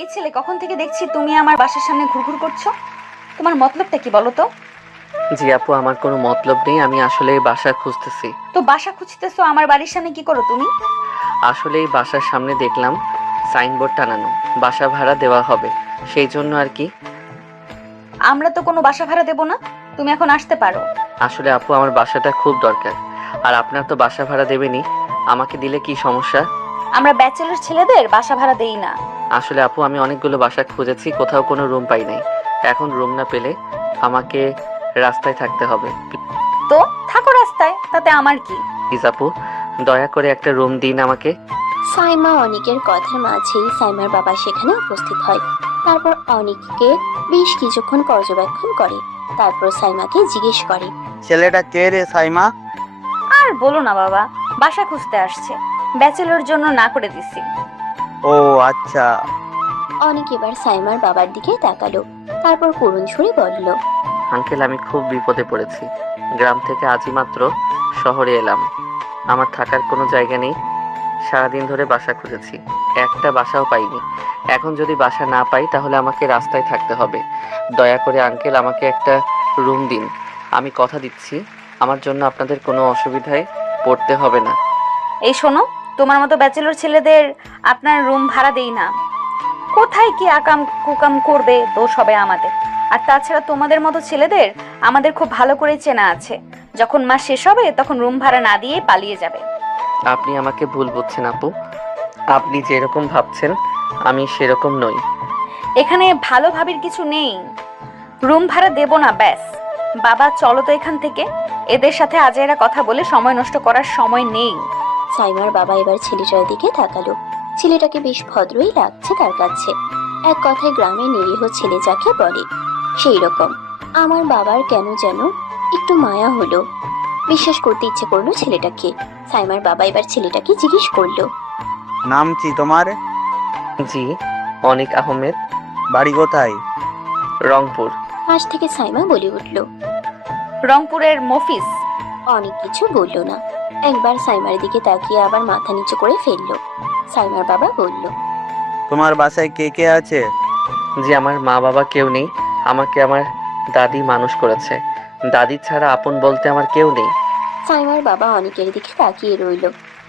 এই ছেলে কখন থেকে দেখছি তুমি আমার বাসার সামনে ঘুরঘুর করছো। তোমার মতলবটা কি বলো তো? জি আপু, আমার কোনো মতলব নেই। আমি আসলে বাসা খুঁজতেছি। তো বাসা খুঁজতেছো আমার বাড়ির সামনে কি করো তুমি? আসলে এই বাসার সামনে দেখলাম সাইনবোর্ড টানানো, বাসা ভাড়া দেওয়া হবে, সেই জন্য আর কি। আমরা তো কোনো বাসা ভাড়া দেবো না, তুমি এখন আসতে পারো। আসলে আপু, আমার বাসাটা খুব দরকার। আর আপনার তো বাসা ভাড়া দেবেনি, আমাকে দিলে কি সমস্যা? আমরা ব্যাচেলর ছেলেদের বাসা ভাড়া দেই না। আসলে আপু, আমি অনেকগুলো বাসা খুঁজেছি, কোথাও কোনো রুম পাই নাই। এখন রুম না পেলে আমাকে রাস্তায় থাকতে হবে। তো থাকো রাস্তায়, তাতে আমার কি। প্লিজ আপু, দয়া করে একটা রুম দিন আমাকে। সাইমা অনিকের কথার মাঝেই সাইমার বাবা সেখানে উপস্থিত হয়। তারপর অনিককে বেশ কিছুক্ষণ পর্যবেক্ষণ করে। তারপর সাইমাকে জিজ্ঞেস করে। ছেলেটা কে রে সাইমা? আর বলো না বাবা, বাসা খুঁজতে আসছে, ব্যাচেলর জন্য না করে দিছি। ও আচ্ছা। অনিক এবার সাইমার বাবার দিকে তাকালো। তারপর করুণ সুরে বলল। আঙ্কেল, আমি খুব বিপদে পড়েছি। গ্রাম থেকে আজই মাত্র শহরে এলাম। আমার থাকার কোনো জায়গা নেই। সারাদিন ধরে বাসা খুঁজেছি, একটা বাসাও পাইনি। এখন যদি বাসা না পাই তাহলে আমাকে রাস্তায় থাকতে হবে। দয়া করে আঙ্কেল আমাকে একটা রুম দিন। আমি কথা দিচ্ছি, আমার জন্য আপনাদের কোনো অসুবিধায় পড়তে হবে না। এই শোনো, তোমার মতো ব্যাচেলর ছেলেদের আপনার রুম ভাড়া দেই না। কোথায় কি আকাম কুকাম করবে দোষ হবে আমাদের। আর তাছাড়া তোমাদের মতো ছেলেদের আমাদের খুব ভালো করে চেনা আছে, যখন মাস শেষ হবে তখন রুম ভাড়া না দিয়ে পালিয়ে যাবে। আপনি আমাকে ভুল বুঝছেন আপু। আপনি যেরকম ভাবছেন আমি সেরকম নই। এখানে ভালো ভাবির কিছু নেই, রুম ভাড়া দেব না ব্যাস। বাবা চলো তো এখান থেকে, এদের সাথে আজাইরা কথা বলে সময় নষ্ট করার সময় নেই। সাইমার বাবা এবার ছেলেটার দিকে তাকালো। ছেলেটাকে বেশ ভদ্রই লাগছে তার কাছে। এক কথায় গ্রামের নিরীহ ছেলে যাকে বলে সেই রকম। আমার বাবার কেন যেন একটু মায়া হলো। বিশ্বাস করতে ইচ্ছে করলো ছেলেটাকে। সাইমার বাবা এবার ছেলেটাকে জিজ্ঞেস করলো। নাম কি তোমার? জি, অনিক আহমেদ। বাড়ি কোথায়? রংপুর। পাশ থেকে সাইমা বলে উঠল। রংপুরের মফিস। অনেক কিছু বলল না। একবার সাইমার দিকে তাকিয়ে আবার মাথা নিচু করে ফেললো। সাইমার বাবা বলল। তোমার বাসায় কে কে আছে? জি, আমার মা বাবা কেউ নেই। আমাকে আমার দাদি মানুষ করেছে। দাদি ছাড়া আপন বলতে আমার কেউ নেই। সাইমার বাবা অনেকের দিকে তাকিয়ে রইল।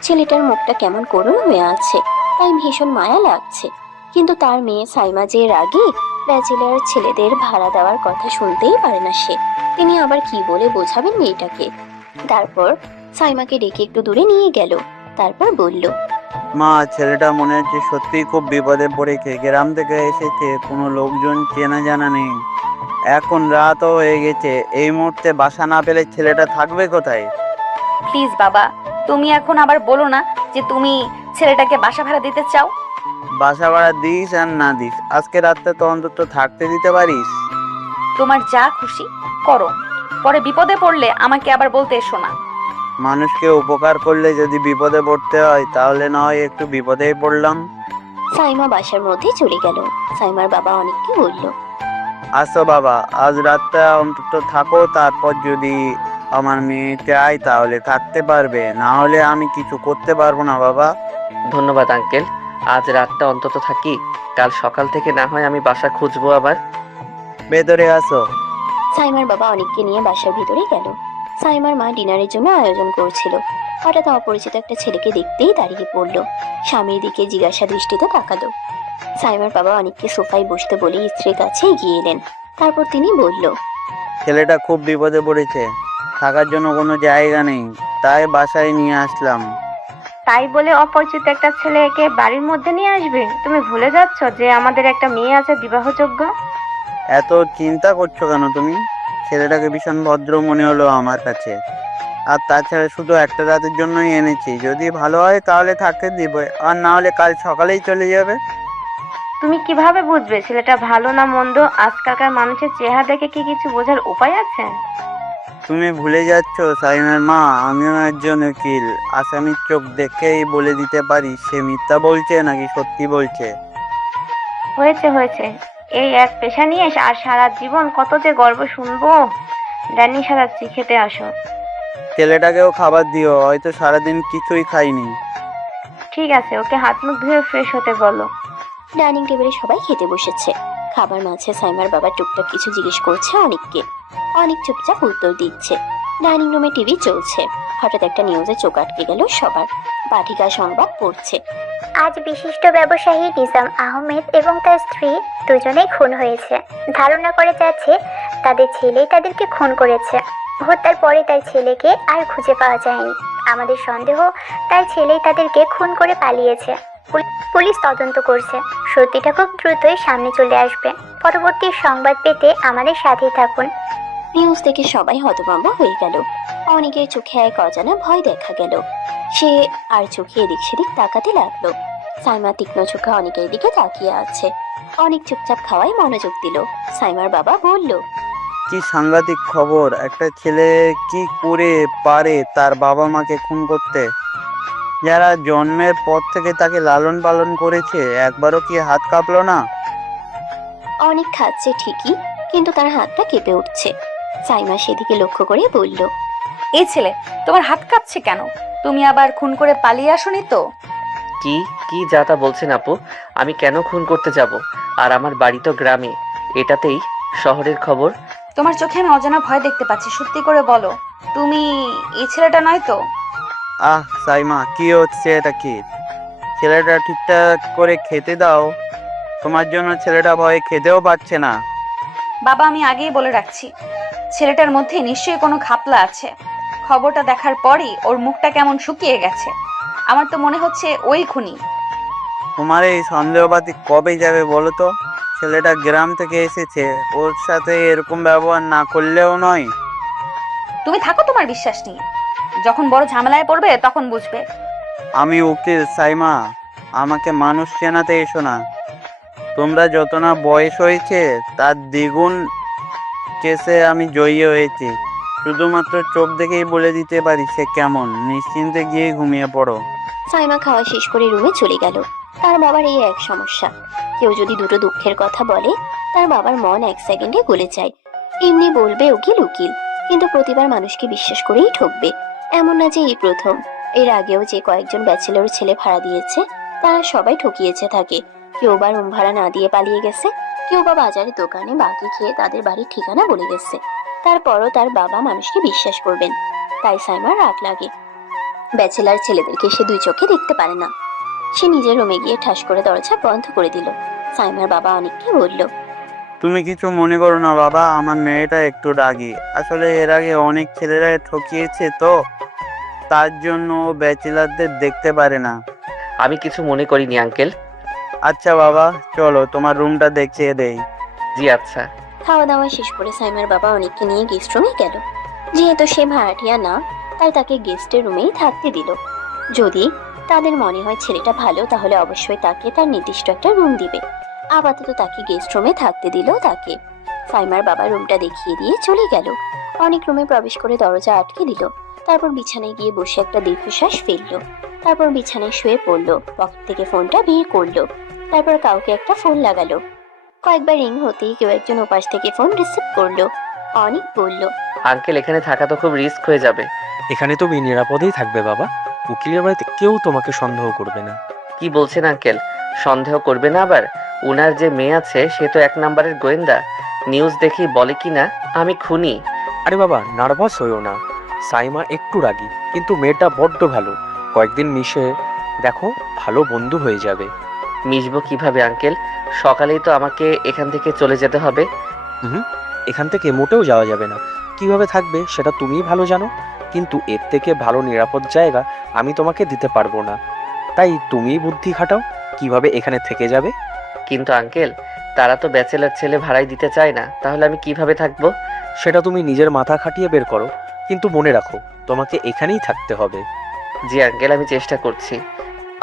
ছেলেটার মুখটা কেমন করুণ হয়ে আছে, তাই ভীষণ মায়া লাগছে। কিন্তু তার মেয়ে সাইমা যে রাগী, ব্যাচেলার ছেলেদের ভাড়া দেওয়ার কথা শুনতেই পারে না সে। তিনি আবার কি বলে বোঝাবেন মেয়েটাকে। তারপর সাইমাকে ডেকে একটু দূরে নিয়ে গেল। তারপর বলল। মা, ছেলেটা মনে হচ্ছে সত্যিই খুব বিপদে পড়েছে। গ্রাম থেকে এসেছে, কোনো লোকজন চেনা জানা নেই। এখন রাতও হয়ে গেছে, এই মুহূর্তে বাসা না পেলে ছেলেটা থাকবে কোথায়? প্লিজ বাবা, তুমি এখন আবার বলো না যে তুমি ছেলেটাকে বাসা ভাড়া দিতে চাও। বাসা ভাড়া দিস আর না দিস, আজকে রাতটা তো অন্তত থাকতে দিতে পারিস। তোমার যা খুশি করো, পরে বিপদে পড়লে আমাকে আবার বলতে এসো না। মানুষকে উপকার করলে যদি বিপদে পড়তে হয়, তাহলে না হয় একটু বিপদেই পড়লাম। সাইমা বাসার মধ্যে চলে গেল। সাইমার বাবা অনেককে বলল। আসো বাবা, আজ রাতটা অন্তত থাকো, তারপর যদি আমার মেয়ে চায় তাহলে থাকতে পারবে, না হলে আমি কিছু করতে পারবো না বাবা। ধন্যবাদ আঙ্কেল, আজ রাতটা অন্তত থাকি। কাল সকাল থেকে না হয় আমি বাসা খুঁজবো আবার। ভেতরে আসো। সাইমার বাবা অনেককে নিয়ে বাসার ভিতরে গেল। সাইমার মা ডিনারের জন্য আয়োজন করছিল। হঠাৎ অপরিচিত একটা ছেলেকে দেখতেই দাঁড়িয়ে পড়ল। স্বামীর দিকে জিজ্ঞাসা দৃষ্টিতে তাকালো। সাইমার বাবা অনেককে সোফায় বসতে বলে স্ত্রীর কাছে এগিয়ে এলেন। তারপর তিনি বলল। ছেলেটা খুব বিপদে পড়েছে, থাকার জন্য কোনো জায়গা নেই, তাই বাসায় নিয়ে আসলাম। তাই বলে অপরিচিত একটা ছেলেকে বাড়ির মধ্যে নিয়ে আসবে? তুমি ভুলে যাচ্ছ যে আমাদের একটা মেয়ে আছে বিবাহযোগ্য। এত চিন্তা করছো কেন তুমি? ছেলেটাকে ভীষণ ভদ্র মনে হলো আমার কাছে। আর তাছাড়া শুধু একটা রাতের জন্যই এনেছি, যদি ভালো হয় তাহলে থাকতে দিব, আর না হলে কাল সকালেই চলে যাবে। তুমি কিভাবে বুঝবে ছেলেটা ভালো না মন্দ? আজকালকার মানুষের চেহারা দেখে কি কিছু বোঝার উপায় আছে? তুমি ভুলে যাচ্ছ সাইমার মা, আমিও একজন উকিল। আসামির চোখ দেখেই বলে দিতে পারি সে মিথ্যা বলছে নাকি সত্যি বলছে। হয়েছে হয়েছে, এই এক পেশা নিয়ে আর সারা জীবন কত যে গল্প শুনবো। ড্যানি সাজাচ্ছি, খেতে আসো। ছেলেটাকেও খাবার দিও, হয়তো সারাদিন কিছুই খাইনি। ঠিক আছে, ওকে হাত মুখ ধুয়ে ফ্রেশ হতে বলো। ডাইনিং টেবিলে সবাই খেতে বসেছে। খাবার মাঝে সাইমার বাবা টুকটাক কিছু জিজ্ঞেস করছে অনেককে। অনেক চুপচাপ উত্তর দিচ্ছে। ডাইনিং রুমে টিভি চলছে। হঠাৎ একটা নিউজে চোখ আটকে গেল সবার। পাঠিকা সংবাদ পড়ছে। আজ বিশিষ্ট ব্যবসায়ী নিজাম আহমেদ এবং তার স্ত্রী দুজনেই খুন হয়েছে। ধারণা করা যাচ্ছে তাদের ছেলেই তাদেরকে খুন করেছে। হত্যার পরে তার ছেলেকে আর খুঁজে পাওয়া যায়নি। আমাদের সন্দেহ তার ছেলেই তাদেরকে খুন করে পালিয়েছে। পুলিশ তদন্ত করছে। সত্যিটা খুব দ্রুতই সামনে চলে আসবে। পরবর্তী সংবাদ পেতে আমাদের সাথেই থাকুন। নিউজ দেখে সবাই হতভম্ব হয়ে গেল। অনেকের চোখে এক অজানা ভয় দেখা গেল। সে আর চোখে এদিক সেদিক তাকাতে লাগলো। সাইমা তীক্ষ্ণ চোখে অনেকের দিকে তাকিয়ে আছে। অনেক চুপচাপ খাওয়ায় মনোযোগ দিল। সাইমার বাবা বলল, কি সাংঘাতিক খবর! একটা ছেলে কি করে পারে তার বাবা মাকে খুন করতে, যারা জন্মের পর থেকে তাকে লালন পালন করেছে? একবারও কি হাত কাঁপলো না? অনেক খাচ্ছে ঠিকই, কিন্তু তার হাতটা কেঁপে উঠছে। সাইমা সেদিকে লক্ষ্য করে বলল, এই ছেলে, তোমার হাত কাঁপছে কেন? তুমি আবার খুন করে পালিয়ে আসোনি তো? কি কি যা তা বলছেন আপু? আমি কেন খুন করতে যাব? আর আমার বাড়ি তো গ্রামে, এটাতেই শহরের খবর। তোমার চোখে আমি অজানা ভয় দেখতে পাচ্ছি। সত্যি করে বলো, তুমি এই ছেলেটা নয় তো? সাইমা, কি হচ্ছে এটা? কি ছেলেটা ঠিকঠাক করে খেতে দাও। তোমার জন্য ছেলেটা ভয়ে খেতেও পাচ্ছে না। বাবা, আমি আগেই বলে রাখছি, ছেলেটার মধ্যে নিশ্চয়ই কোনো ঘাপলা আছে। খবরটা দেখার পরই ওর মুখটা কেমন শুকিয়ে গেছে। আমার তো মনে হচ্ছে ওই খুনি। তোমার এই সন্দেহবাদী কবে যাবে বলো তো? ছেলেটা গ্রাম থেকে এসেছে, ওর সাথে এরকম ব্যবহার না করলেও নয়। তুমি থাকো তোমার বিশ্বাস নিয়ে। যখন বড় ঝামেলায় পড়বে তখন বুঝবে। আমি উকিল সাইমা, আমাকে মানুষ চেনাতে এসো না। তোমরা যত না বয়স হয়েছে তার দ্বিগুণ কেসে আমি জয়ী হয়েছি। শুধুমাত্র চোখ দেখেই বলে দিতে পারি সে কেমন। নিশ্চিন্তে গিয়ে ঘুমিয়ে পড়ো। সাইমা খাওয়া শেষ করে রুমে চলে গেল। তার বাবার এই এক সমস্যা, কেউ যদি দুটো দুঃখের কথা বলে তার বাবার মন এক সেকেন্ডে গলে যায়। এমনি বলবে উকিল উকিল, কিন্তু প্রতিবার মানুষকে বিশ্বাস করেই ঠকবে। এমন না যে এই প্রথম, এর আগেও যে কয়েকজন ব্যাচেলর ছেলে ভাড়া দিয়েছে তারা সবাই ঠকিয়েছে থাকে। কেউ বা রুম ভাড়া না দিয়ে পালিয়ে গেছে, কেউ বা বাজারের দোকানে বাকি খেয়ে তাদের বাড়ির ঠিকানা বলে গেছে। তারপরও তার বাবা মানুষকে বিশ্বাস করবেন। তাই সাইমার রাগ লাগে। ব্যাচেলার ছেলেদেরকে সে দুই চোখে দেখতে পারে না। সে নিজের রুমে গিয়ে ঠাস করে দরজা বন্ধ করে দিল। সাইমার বাবা অনেককে বলল, তুমি কিছু মনে করো না বাবা, আমার মেয়েটা একটু রাগী। আসলে এর আগে অনেক ছেলেরা ঠকিয়েছে তো, তার জন্য ও ব্যাচেলারদের দেখতে পারে না। আমি কিছু মনে করিনি আঙ্কেল। আচ্ছা বাবা, চলো তোমার রুমটা দেখিয়ে দেই। জি আচ্ছা। খাওয়া দাওয়া শেষ করে সাইমার বাবা অনেককে নিয়ে গেস্ট রুমে গেল। যেহেতু সে ভাড়াটিয়া না, তাই তাকে গেস্টের রুমেই থাকতে দিল। যদি তাদের মনে হয় ছেলেটা ভালো, তাহলে অবশ্যই তাকে তার নির্দিষ্ট একটা রুম দিবে। আপাতত তাকে গেস্ট রুমে থাকতে দিল তাকে। সাইমার বাবা রুমটা দেখিয়ে দিয়ে চলে গেল। অনেক রুমে প্রবেশ করে দরজা আটকে দিল। তারপর বিছানায় গিয়ে বসে একটা দীর্ঘশ্বাস ফেললো। তারপর বিছানায় শুয়ে পড়লো। পকেট থেকে ফোনটা বের করলো। তারপর কাউকে একটা ফোন লাগালো। কয়েকবার রিং হতেই কেউ একজন ওপাশ থেকে ফোন রিসিভ করলো। অনেক বলল, আঙ্কেল, এখানে থাকা তো খুব রিস্ক হয়ে যাবে। এখানে তুমি নিরাপদেই থাকবে বাবা। উকিলের বাড়িতে কেউ তোমাকে সন্দেহ করবে না। কি বলছেন আঙ্কেল? সন্দেহ করবে না আবার? উনার যে মেয়ে আছে সে তো এক নাম্বারের গোয়েন্দা। নিউজ দেখি বলে কি না আমি খুনি। আরে বাবা, নার্ভাস হইও না। সাইমা একটু রাগী, কিন্তু মেয়েটা বড্ড ভালো। কয়েকদিন মিশে দেখো, ভালো বন্ধু হয়ে যাবে। মিশবো কিভাবে আঙ্কেল? সকালেই তো আমাকে এখান থেকে চলে যেতে হবে। এখান থেকে মোটেও যাওয়া যাবে না। কিভাবে থাকবে সেটা তুমিই ভালো জানো, কিন্তু এর থেকে ভালো নিরাপদ জায়গা আমি তোমাকে দিতে পারবো না। তাই তুমিই বুদ্ধি খাটাও কিভাবে এখানে থেকে যাবে। কিন্তু আঙ্কেল, তারা তো ব্যাচেলার ছেলে ভাড়াই দিতে চায় না, তাহলে আমি কিভাবে থাকবো? সেটা তুমি নিজের মাথা খাটিয়ে বের করো, কিন্তু মনে রাখো তোমাকে এখানেই থাকতে হবে। জি আঙ্কেল, আমি চেষ্টা করছি।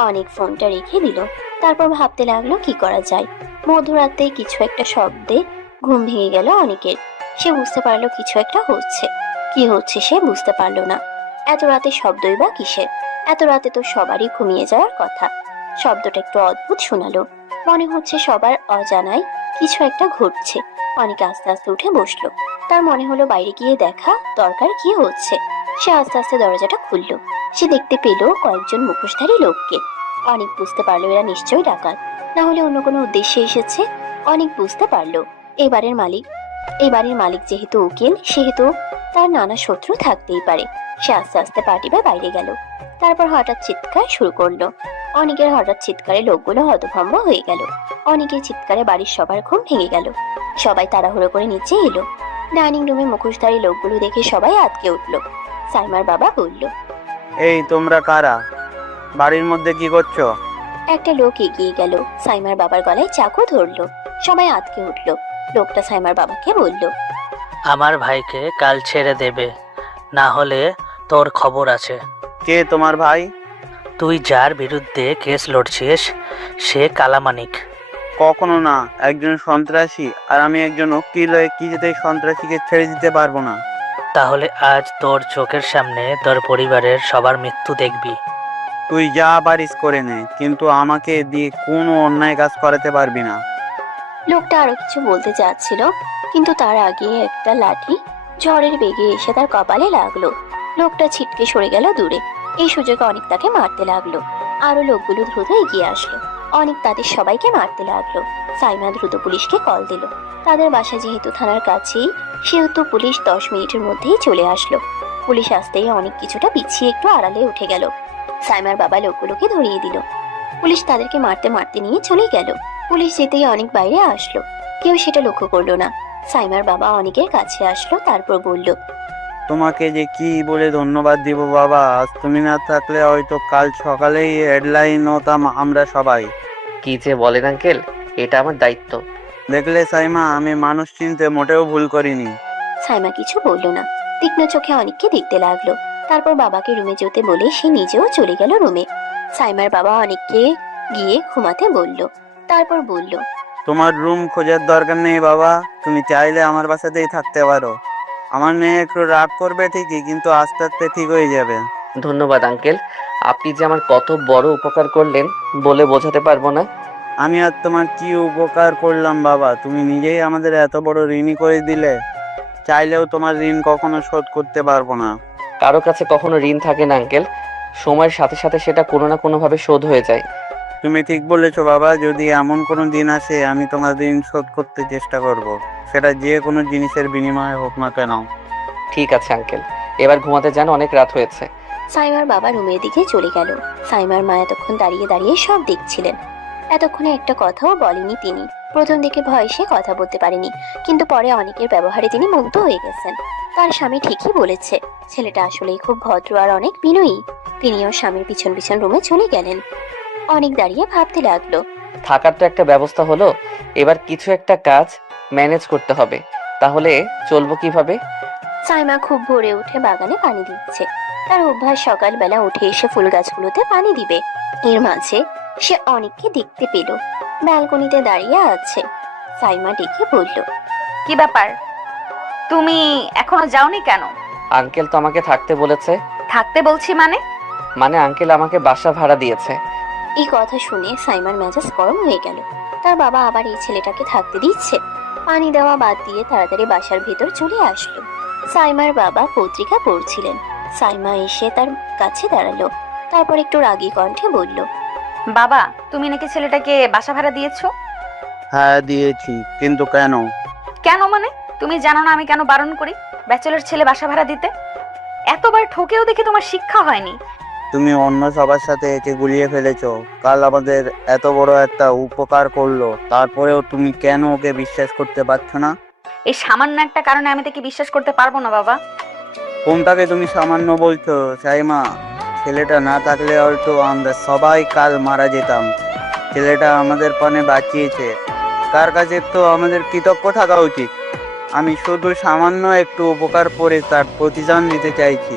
অনেক ফোনটা রেখে দিল। তারপর ভাবতে লাগলো কি করা যায়। মধ্যরাতে কিছু একটা শব্দে ঘুম ভেঙে গেল অনেকের। সে বুঝতে পারলো কিছু একটা হচ্ছে। কি হচ্ছে সে বুঝতে পারলো না। এত রাতে শব্দই বা কিসের? এত রাতে তো সবারই ঘুমিয়ে যাওয়ার কথা। শব্দটা একটু অদ্ভুত শোনালো। মনে হচ্ছে সবার অজানায় কিছু একটা ঘটছে। অনেক আস্তে আস্তে উঠে বসলো। তার মনে হলো বাইরে গিয়ে দেখা দরকার কি হচ্ছে। সে আস্তে আস্তে দরজাটা খুললো। সে দেখতে পেল কয়েকজন মুখোশধারী লোককে। অনেক বুঝতে পারলো এরা নিশ্চয়ই ডাকাত। না হলে অন্য কোনো উদ্দেশ্যে এসেছে। অনেক বুঝতে পারলো এই বাড়ির মালিক যেহেতু উকিল, সেহেতু তার নানা শত্রু থাকতেই পারে। সে আস্তে আস্তে পার্টি বা বাইরে গেল। তারপর হঠাৎ চিৎকার শুরু করলো। অনেকের হঠাৎ চিৎকারে লোকগুলো হতভম্ব হয়ে গেল। অনেকের চিৎকারে বাড়ির সবার ঘুম ভেঙে গেল। সবাই তাড়াহুড়ো করে নিচে এলো। ডাইনিং রুমে মুখোশধারী লোকগুলো দেখে সবাই আটকে উঠলো। সাইমার বাবা বলল, এই তোমরা কারা? বাড়ির মধ্যে কি করছো? একটা লোক এগিয়ে গেল, সাইমার বাবার গলায় চাকু ধরলো। সবাই আটকে উঠলো। লোকটা সাইমার বাবাকে বলল, আমার ভাইকে কাল ছেড়ে দেবে, না হলে তোর খবর আছে। কে তোমার ভাই? তুই যার বিরুদ্ধে কেস লড়ছিস সে কালামানিক। কখনো না, একজন সন্ত্রাসী আর আমি একজন উকিল হয়ে কিছুতেই সন্ত্রাসীকে ছেড়ে দিতে পারবো না। তাহলে আজ তোর চোখের সামনে তোর পরিবারের সবার মৃত্যু দেখবি। তুই যা পারিস করে নে, কিন্তু আমাকে দিয়ে কোনো অন্যায় কাজ করাতে পারবি না। লোকটা আরো কিছু বলতে চাচ্ছিল, কিন্তু তার আগে একটা লাঠি ঝড়ের বেগে এসে তার কপালে লাগলো। লোকটা ছিটকে সরে গেল দূরে। এই সুযোগে অনেক তাকে মারতে লাগলো। আরো লোকগুলো দ্রুত এগিয়ে আসলো। অনেক তাদের সবাইকে মারতে লাগলো। সাইমা দ্রুত পুলিশকে কল দিল। তাদের বাসা যেহেতু থানার কাছেই, সেহেতু পুলিশ 10 মিনিটের মধ্যেই চলে আসলো। পুলিশ আসতেই অনেক কিছুটা পিছিয়ে একটু আড়ালে উঠে গেল। সাইমার বাবা লোকগুলোকে ধরিয়ে দিল। পুলিশ তাদেরকে মারতে মারতে নিয়ে চলে গেল। পুলিশ যেতেই অনেক বাইরে আসলো। কেউ সেটা লক্ষ্য করলো না। সাইমার বাবা অনেকের কাছে আসলো, তারপর বলল, তোমাকে যে কি বলে ধন্যবাদ দিব বাবা, আজ তুমি না থাকলে হয়তো কাল সকালেই হেডলাইন হতাম আমরা সবাই। কি যে বলেন আঙ্কেল, এটা আমার দায়িত্ব। দেখলে সাইমা, আমি মানুষ চিনতে মোটেও ভুল করিনি। সাইমা কিছু বলল না। তীক্ষ্ণ চোখে অনেককে দেখতে লাগলো। তারপর বাবাকে রুমে যেতে বলে সে নিজেও চলে গেল রুমে। সাইমার বাবা অনেককে গিয়ে ঘুমাতে বলল। তারপর বলল, তোমার রুম খোঁজার দরকার নেই বাবা, তুমি চাইলে আমার বাসাতেই থাকতে পারো। আমার মেয়ে একটু রাগ করবে ঠিকই, কিন্তু আস্তে আস্তে ঠিক হয়ে যাবে। ধন্যবাদ আঙ্কেল, আপনি যে আমার কত বড় উপকার করলেন বলে বোঝাতে পারবো না। আমি আর তোমার কি উপকার করলাম বাবা? তুমি নিজেই আমাদের এত বড় ঋণী করে দিলে। চাইলেও তোমার ঋণ কখনো শোধ করতে পারবো না। কারো কাছে কখনো ঋণ থাকে না আঙ্কেল, সময়ের সাথে সাথে সেটা কোনো না কোনোভাবে শোধ হয়ে যায়। তুমি ঠিক বলেছো বাবা, যদি এমন কোনো দিন আসে আমি তোমার ঋণ শোধ করতে চেষ্টা করব। সেটা যে কোনো জিনিসের বিনিময়ে হোক না কেন। ঠিক আছে আঙ্কেল, এবার ঘুমাতে যান, অনেক রাত হয়েছে। সাইমার বাবা রুমের দিকে চলে গেল। সাইমার মা এতক্ষণ দাঁড়িয়ে দাঁড়িয়ে সব দেখছিলেন। এতক্ষণে একটা কথাও বলেনি তিনি। প্রথম দিকে ভয়ে সে কথা বলতে পারেনি, কিন্তু পরে অনেকের ব্যবহারে তিনি মুগ্ধ হয়ে গেছেন। তার স্বামী ঠিকই বলেছে, ছেলেটা আসলেই খুব ভদ্র আর অনেক বিনয়ী। তিনিও স্বামীর পিছন পিছন রুমে চলে গেলেন। অনেক দাঁড়িয়ে ভাবতে লাগলো, থাকার তো একটা ব্যবস্থা হলো, এবার কিছু একটা কাজ ম্যানেজ করতে হবে। তাহলে চলবো কিভাবে? সাইমা খুব ভোরে উঠে বাগানে পানি দিচ্ছে। তার অভ্যাস সকালবেলা উঠে এসে ফুল গাছগুলোতে পানি দিবে। এর মাঝে সে অনেককে দেখতে পেল, ব্যালকনিতে দাঁড়িয়ে আছে। সাইমা ডেকে বলল, কি ব্যাপার, তুমি এখনো যাওনি কেন? আঙ্কেল তো আমাকে থাকতে বলেছে। থাকতে বলছি মানে? মানে আঙ্কেল আমাকে বাসা ভাড়া দিয়েছে। এই কথা শুনে সাইমার মেজাজ গরম হয়ে গেল। তার বাবা আবার এই ছেলেটাকে থাকতে দিচ্ছে? পানি দেওয়া বাদ দিয়ে তাড়াতাড়ি বাসার ভেতর চলে আসলো। সাইমার বাবা পত্রিকা পড়ছিলেন। সাইমা এসে তার কাছে দাঁড়ালো। তারপর একটু রাগী কণ্ঠে বলল, বাবা, তুমি নাকি ছেলেটাকে বাসা ভাড়া দিয়েছো? হ্যাঁ দিয়েছি, কিন্তু কেন? কেন মানে? তুমি জানো না আমি কেন বারণ করি ব্যাচেলর ছেলে বাসা ভাড়া দিতে? এতবার ঠকেও দেখি তোমার শিক্ষা হয়নি। তুমি অন্য সবার সাথে একে গুলিয়ে ফেলেছো। কাল আমাদের এত বড় একটা উপকার করলো, তারপরেও তুমি কেন ওকে বিশ্বাস করতে পারছো না? এই সামান্য একটা কারণে আমি তাকে বিশ্বাস করতে পারবো না বাবা। কোনটাকে তুমি সামান্য বলছো সাইমা? ছেলেটা না থাকলে হয়তো আমরা সবাই কাল মারা যেতাম। ছেলেটা আমাদের প্রাণে বাঁচিয়েছে, তার কাছে তো আমাদের কৃতজ্ঞ থাকা উচিত। আমি শুধু সামান্য একটু উপকার করে তার প্রতিদান দিতে চাইছি।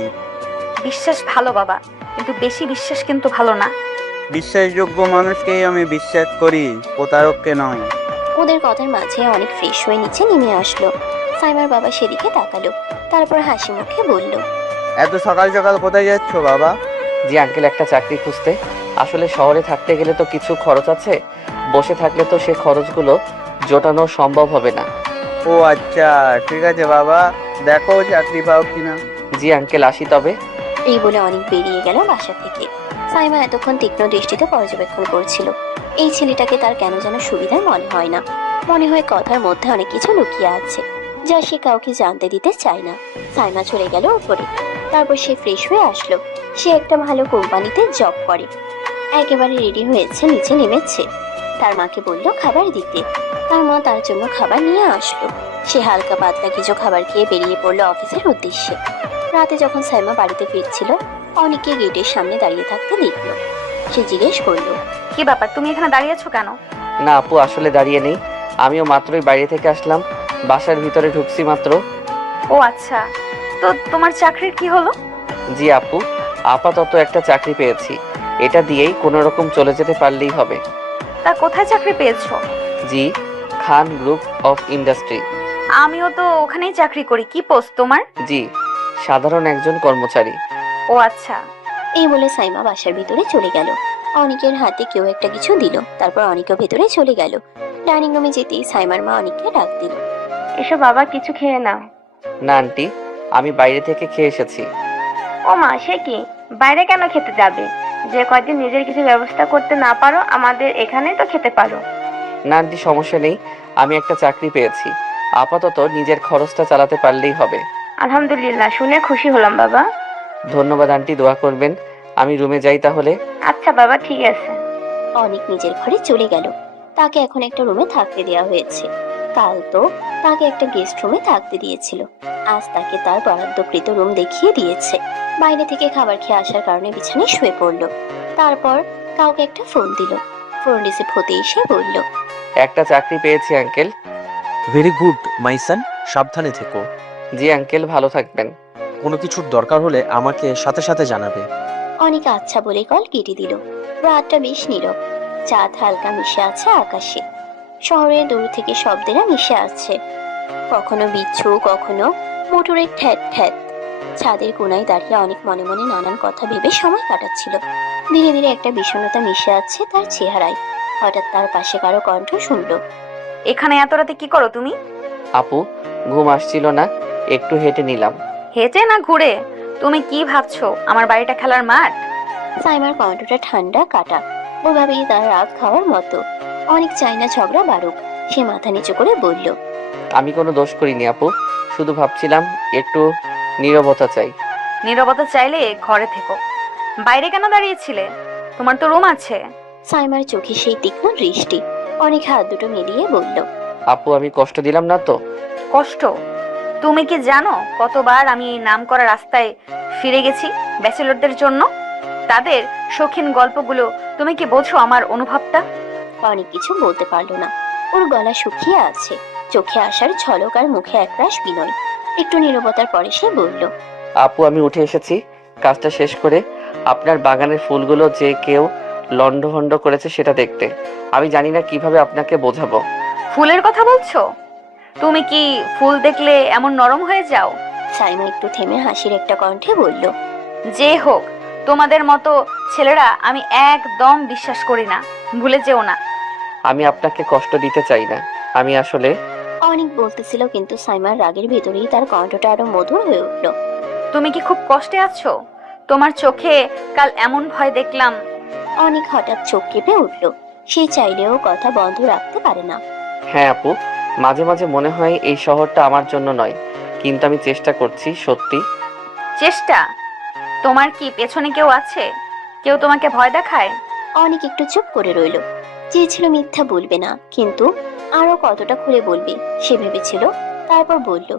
বিশ্বাস ভালো বাবা, কিন্তু বেশি বিশ্বাস কিন্তু ভালো না। বিশ্বাসযোগ্য মানুষকেই আমি বিশ্বাস করি, প্রতারককে নয়। ওদের কথার মাঝে অনেক ফ্রেশ হয়ে নিচে নেমে আসলো। সাইমার বাবা সেদিকে তাকালো, তারপর হাসি মুখে বলল, এত সকাল সকাল কোথায় যাচ্ছ বাবা? জি আঙ্কেল, একটা চাকরি খুঁজতে। আসলে শহরে থাকতে গেলে তো কিছু খরচ আছে, বসে থাকলে তো সে খরচগুলো জোটানো সম্ভব হবে না। ও আচ্ছা, ঠিক আছে বাবা, দেখো চাকরি পাও কিনা। জি আঙ্কেল, আসি তবে। এই বলে অনেক বেরিয়ে গেল বাসা থেকে। সাইমা এতক্ষণ তীক্ষ্ণ দৃষ্টিতে পর্যবেক্ষণ করছিল। এই ছেলেটাকে তার কেন যেন সুবিধার মনে হয় না। মনে হয় কথার মধ্যে অনেক কিছু লুকিয়ে আছে, যা সে কাউকে জানতে দিতে চায় না। সাইমা চলে গেল উপরে। তারপর সে ফ্রেশ হয়ে আসলো। সে একটা ভালো কোম্পানিতে জব করে। একেবারে রেডি হয়েছে, নিচে নেমেছে। তার মাকে বলল খাবার দিতে। তার মা তার জন্য খাবার নিয়ে আসলো। সে হালকা পাতলা কিছু খাবার খেয়ে বেরিয়ে পড়লো অফিসের উদ্দেশ্যে। রাতে যখন সাইমা বাড়িতে ফিরছিল, অনেকে গেটের সামনে দাঁড়িয়ে থাকতে দেখলো। সে জিজ্ঞেস করলো, কি ব্যাপার, তুমি এখানে দাঁড়িয়েছো কেন? না আপু, আসলে দাঁড়িয়ে নেই। আমিও মাত্রই বাইরে থেকে আসলাম, বাসার ভিতরে ঢুকছি মাত্র। ও আচ্ছা, তো তোমার চাকরির কি হলো? জি আপু, আপাতত একটা চাকরি পেয়েছি। এটা দিয়েই কোনো রকম চলে যেতে পারলেই হবে। তা কোথায় চাকরি পেয়েছো? জি, খান গ্রুপ অফ ইন্ডাস্ট্রি। আমিও তো ওখানেই চাকরি করি। কি পোস্ট তোমার? জি, সাধারণ একজন কর্মচারী। ও আচ্ছা। এই বলে সাইমা বাসার ভিতরে চলে গেল। অনিকের হাতে কেউ একটা কিছু দিল। তারপর অনিকও ভেতরে চলে গেল। ডাইনিং রুমে যেতেই সাইমার মা অনিককে ডাক দিল। এসো বাবা, কিছু খেয়ে নাও। না আন্টি, আমি বাইরে থেকে খেয়ে এসেছি। ও মা, সে কি? বাইরে কেন খেতে যাবে? যে কয়দিন নিজের কিছু ব্যবস্থা করতে না পারো, আমাদের এখানেই তো খেতে পারো। না আন্টি, সমস্যা নেই, আমি একটা চাকরি পেয়েছি। আপাতত নিজের খরচটা চালাতে পারলেই হবে। আলহামদুলিল্লাহ, শুনে খুশি হলাম বাবা। ধন্যবাদ আন্টি, দোয়া করবেন। আমি রুমে যাই তাহলে। আচ্ছা বাবা, ঠিক আছে। অনিক নিজের ঘরে চলে গেল। তাকে এখন একটা রুমে থাকতে দেওয়া হয়েছে। কাল তো তাকে একটা গেস্ট রুমে থাকতে দিয়েছিল। আজ তাকে তার বরাদ্দকৃত রুম দেখিয়ে দিয়েছে। বাইরে থেকে খাবার খেয়ে আসার কারণে বিছানায় শুয়ে পড়লো। তারপর কাউকে একটা ফোন দিল। ফোন রিসিভ হতে এসে বলল, একটা চাকরি পেয়েছি আঙ্কেল। ভেরি গুড মাই সান, সাবধানে থেকো। জি আঙ্কেল, ভালো থাকবেন। কোনো কিছুর দরকার হলে আমাকে সাথে সাথে জানাবে। অনেক আচ্ছা বলে কল কেটে দিল। রাতটা বেশ নীরব। চাঁদ হালকা মিশে আছে আকাশে। শহরের দূর থেকে শব্দেরা মিশে আছে, কখনো বিচ্ছু, কখনো মোটরের ঠ্যাট ঠ্যাট। ছাদের কোনায় দাঁড়িয়ে অনেক মনে মনে নানান কথা ভেবে সময় কাটাচ্ছিল। ধীরে ধীরে একটা বিষণ্ণতা মিশে আছে তার চেহারায়। হঠাৎ তার পাশে কারো কণ্ঠ শুনল। এখানে এত রাতে কি করো তুমি? আপু, ঘুম আসছিল না, একটু হেঁটে নিলাম। হেঁটে না ঘুরে? তুমি কি ভাবছো আমার বাড়িটা খেলার মাঠ? সাইমার কণ্ঠটা ঠান্ডা কাটা, ওভাবেই তার রাত খাওয়ার মতো। অনেক চাই না ঝগড়া বাড়ুক। সে মাথা নিচু করে বলল, আমি কোনো দোষ করিনি আপু, শুধু ভাবছিলাম একটু নীরবতা চাই। নীরবতা চাইলে ঘরে থেকো, বাইরে কেন দাঁড়িয়েছিলে? তোমার তো রুম আছে। সাইমার চোখে সেই তীক্ষ্ণ দৃষ্টি। অনেক হাত দুটো মিলিয়ে বলল, আপু, আমি কষ্ট দিলাম না তো? কষ্ট? তুমি কি জানো কতবার আমি এই নামকরা রাস্তায় ফিরে গেছি ব্যাচেলরদের জন্য? তাদের শৌখিন গল্পগুলো, তুমি কি বোঝো আমার অনুভবটা? অনেক কিছু বলতে পারলো না। ওর গলা শুকিয়ে আছে, চোখে আসার ঝলক আর মুখে একরাশ বিনয়। একটু নীরবতার পরে সে বলল, আপু, আমি উঠে এসেছি কাজটা শেষ করে। আপনার বাগানের ফুলগুলো যে কেউ লন্ডভন্ড করেছে সেটা দেখতে। আমি জানি না কিভাবে আপনাকে বোঝাবো। ফুলের কথা বলছো? তুমি কি ফুল দেখলে এমন নরম হয়ে যাও? সাইমা একটু থেমে হাসির একটা কণ্ঠে বলল, যে হোক, তোমাদের মতো ছেলেরা আমি একদম বিশ্বাস করি না, ভুলে যেও না। আমি আপনাকে কষ্ট দিতে চাই না, আমি আসলে। অনেক বলতেছিল, কিন্তু সাইমার রাগের ভেতরেই তার কণ্ঠটা আরো মধুর হয়ে উঠল। তুমি কি খুব কষ্টে আছো? তোমার চোখে কাল এমন ভয় দেখলাম। অনেক হঠাৎ চোখ কেঁপে উঠল। সে চাইলেও কথা বন্ধ রাখতে পারে না। হ্যাঁ আপু, মাঝে মাঝে মনে হয় এই শহরটা আমার জন্য নয়, কিন্তু আমি চেষ্টা করছি সত্যি। চেষ্টা? তোমার কি পেছনে কেউ আছে? কেউ তোমাকে ভয় দেখায়? অনেক একটু চুপ করে রইল। চেয়েছিল মিথ্যা বলবে না, কিন্তু আরো কতটা খুলে বলবে সে ভেবেছিল। তারপর বলল,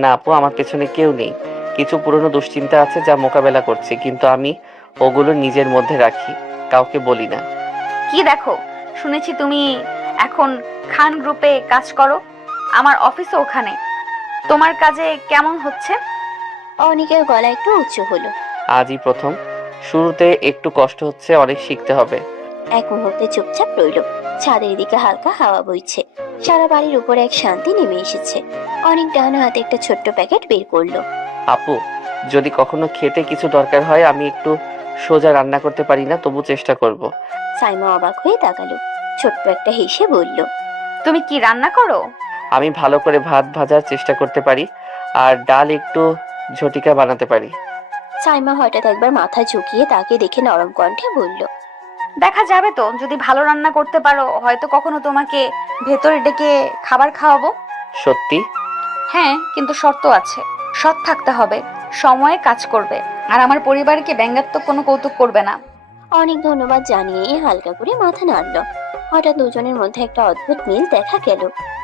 না আপু, আমার পেছনে কেউ নেই। কিছু পুরনো দুশ্চিন্তা আছে যা মোকাবেলা করছি, কিন্তু আমি ওগুলো নিজের মধ্যে রাখি, কাউকে বলি না। কি দেখো, শুনেছি তুমি এখন খান গ্রুপে কাজ করো। আমার অফিসও ওখানে। তোমার কাজে কেমন হচ্ছে? অনেকের গলা একটু উঁচু হলো। আজই প্রথম, শুরুতে একটু কষ্ট হচ্ছে, অনেক শিখতে হবে। এক মুহূর্তে চুপচাপ রইল। ছাদের দিকে হালকা হাওয়া বইছে। সারা বাড়ির উপরে এক শান্তি নেমে এসেছে। অনেক ডান হাতে একটা ছোট্ট প্যাকেট বের করলো। আপু, যদি কখনো খেতে কিছু দরকার হয়, আমি একটু সোজা রান্না করতে পারি না, তবু চেষ্টা করব। সাইমা অবাক হয়ে তাকালো। ছোট্ট একটা হেসে বলল, তুমি কি রান্না করো? আমি ভালো করে ভাত ভাজার চেষ্টা করতে পারি, আর ডাল একটু ঝটিকা বানাতে পারি। সাইমা হঠাৎ একবার মাথা ঝুঁকিয়ে তাকে দেখে নরম কণ্ঠে বলল, দেখা যাবে তো, যদি ভালো রান্না করতে পারো হয়তো কখনো তোমাকে ভেতরে ডেকে খাবার খাওয়াবো। সত্যি? হ্যাঁ, কিন্তু শর্ত আছে। সৎ থাকতে হবে, সময়ে কাজ করবে, আর আমার পরিবারকে ব্যঙ্গাত্মক কোনো কৌতুক করবে না। অনেক ধন্যবাদ জানিয়ে হালকা করে মাথা নাড়ল। হঠাৎ দুজনের মধ্যে একটা অদ্ভুত মিল দেখা গেল,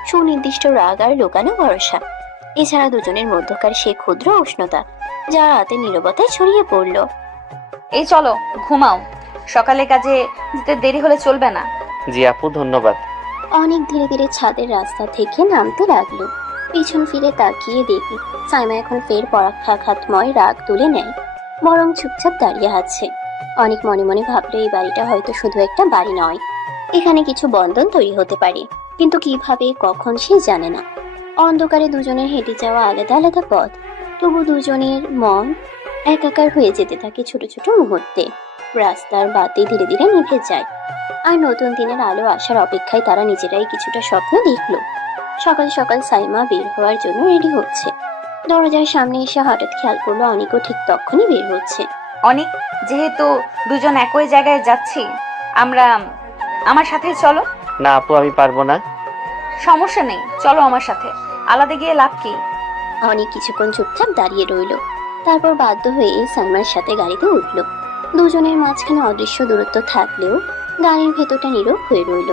সুনির্দিষ্ট রাগ আর লুকানো ভরসা। এছাড়া দুজনের মধ্যকার সে ক্ষুদ্র উষ্ণতা যা রাতে নীরবতায় ছড়িয়ে পড়ল। এই চলো ঘুমাও, সকালে কাজে যেতে দেরি হলে চলবে না। জি আপু, ধন্যবাদ। অনেক ধীরে ধীরে ছাদের রাস্তা থেকে নামতে লাগলো। পিছন ফিরে তাকিয়ে দেখি সাইমা এখন ফের পরাঘাতময় রাগ তুলে নেয়, বরং চুপচাপ দাঁড়িয়ে আছে। অনেক মনে মনে ভাবলো এই বাড়িটা হয়তো শুধু একটা বাড়ি নয়, এখানে কিছু বন্ধন তৈরি হতে পারে, কিন্তু কিভাবে কখন সে জানে না। অন্ধকারে দুজনের হেঁটে যাওয়া আলাদা আলাদা পথ, তবু দুজনের মন একাকার হয়ে যেতে থাকে ছোট ছোট মুহূর্তে। রাস্তার বাতি ধীরে ধীরে নিভে যায়, আর নতুন দিনের আলো আসার অপেক্ষায় তারা নিজেরাই কিছুটা স্বপ্ন দেখলো। সকাল সকাল সাইমা বের হওয়ার জন্য রেডি হচ্ছে। দরজার সামনে এসে হঠাৎ খেয়াল করলো অনিকও ঠিক তখনই বের হচ্ছে। অনেক, যেহেতু দুজন একই জায়গায় যাচ্ছি, আমার সাথে চলো। না আপু, আমি পারবো না। সমস্যা নেই, চলো আমার সাথে, আলাদা গিয়ে লাভ কি। অনেক কিছুক্ষণ চুপচাপ দাঁড়িয়ে রইল, তারপর বাধ্য হয়ে সাইমার সাথে গাড়িতে উঠলো। দুজনের মাঝখানে অদৃশ্য দূরত্ব থাকলেও গাড়ির ভেতরটা নীরব হয়ে রইল।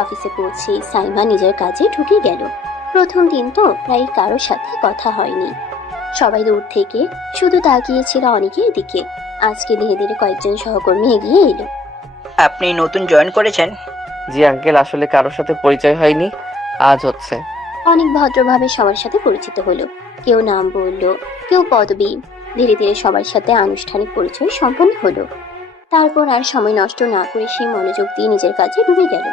অফিসে পৌঁছে সাইমা নিজের কাজে ঢুকে গেল। প্রথম দিন তো প্রায় কারোর সাথে কথা হয়নি, সবাই দূর থেকে শুধু তাকিয়েছিল অনেকের দিকে। আজকে ধীরে ধীরে কয়েকজন সহকর্মী এগিয়ে এলো। আপনি নতুন জয়েন করেছেন? জি আঙ্কেল, আসলে কারোর সাথে পরিচয় হয়নি, আজ হচ্ছে। অনেক ভদ্রভাবে সবার সাথে পরিচিত হলো, কেউ নাম বলল, কেউ পদবি। ধীরে ধীরে সবার সাথে আনুষ্ঠানিক পরিচয় সম্পন্ন হলো। তারপর আর সময় নষ্ট না করে সে মনোযোগ দিয়ে নিজের কাজে ডুবে গেল।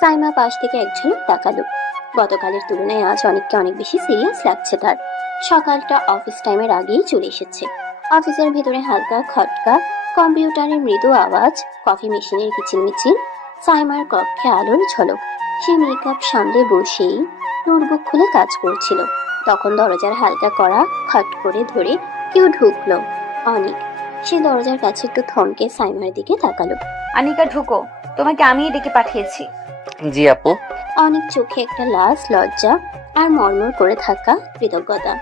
সাইমা পাশ থেকে এক ঝলক তাকালো। গতকালের তুলনায় আজ অনেককে অনেক বেশি সিরিয়াস লাগছে তার। সকালটা অফিস টাইমের আগেই চলে এসেছে। অফিসের ভেতরে হালকা খটকা, কম্পিউটারের মৃদু আওয়াজ, কফি মেশিনের কিচিরমিচির, সাইমার কক্ষে আলোর ঝলক। সে মেকআপ সামলে বসেই নোটবুক খুলে কাজ করছিল। তখন দরজার হালকা করা খট করে ধরে কেউ ঢুকলো। অনেক। সে দরজার কাছে একটু থমকে সাইমার দিকে তাকালো। আনিকা ঢুকো, তোমাকে আমিই ডেকে পাঠিয়েছি। জি আপু। অনেক চোখে একটা লাজ, লজ্জা আর মর্মর করে থাকা কৃতজ্ঞতা।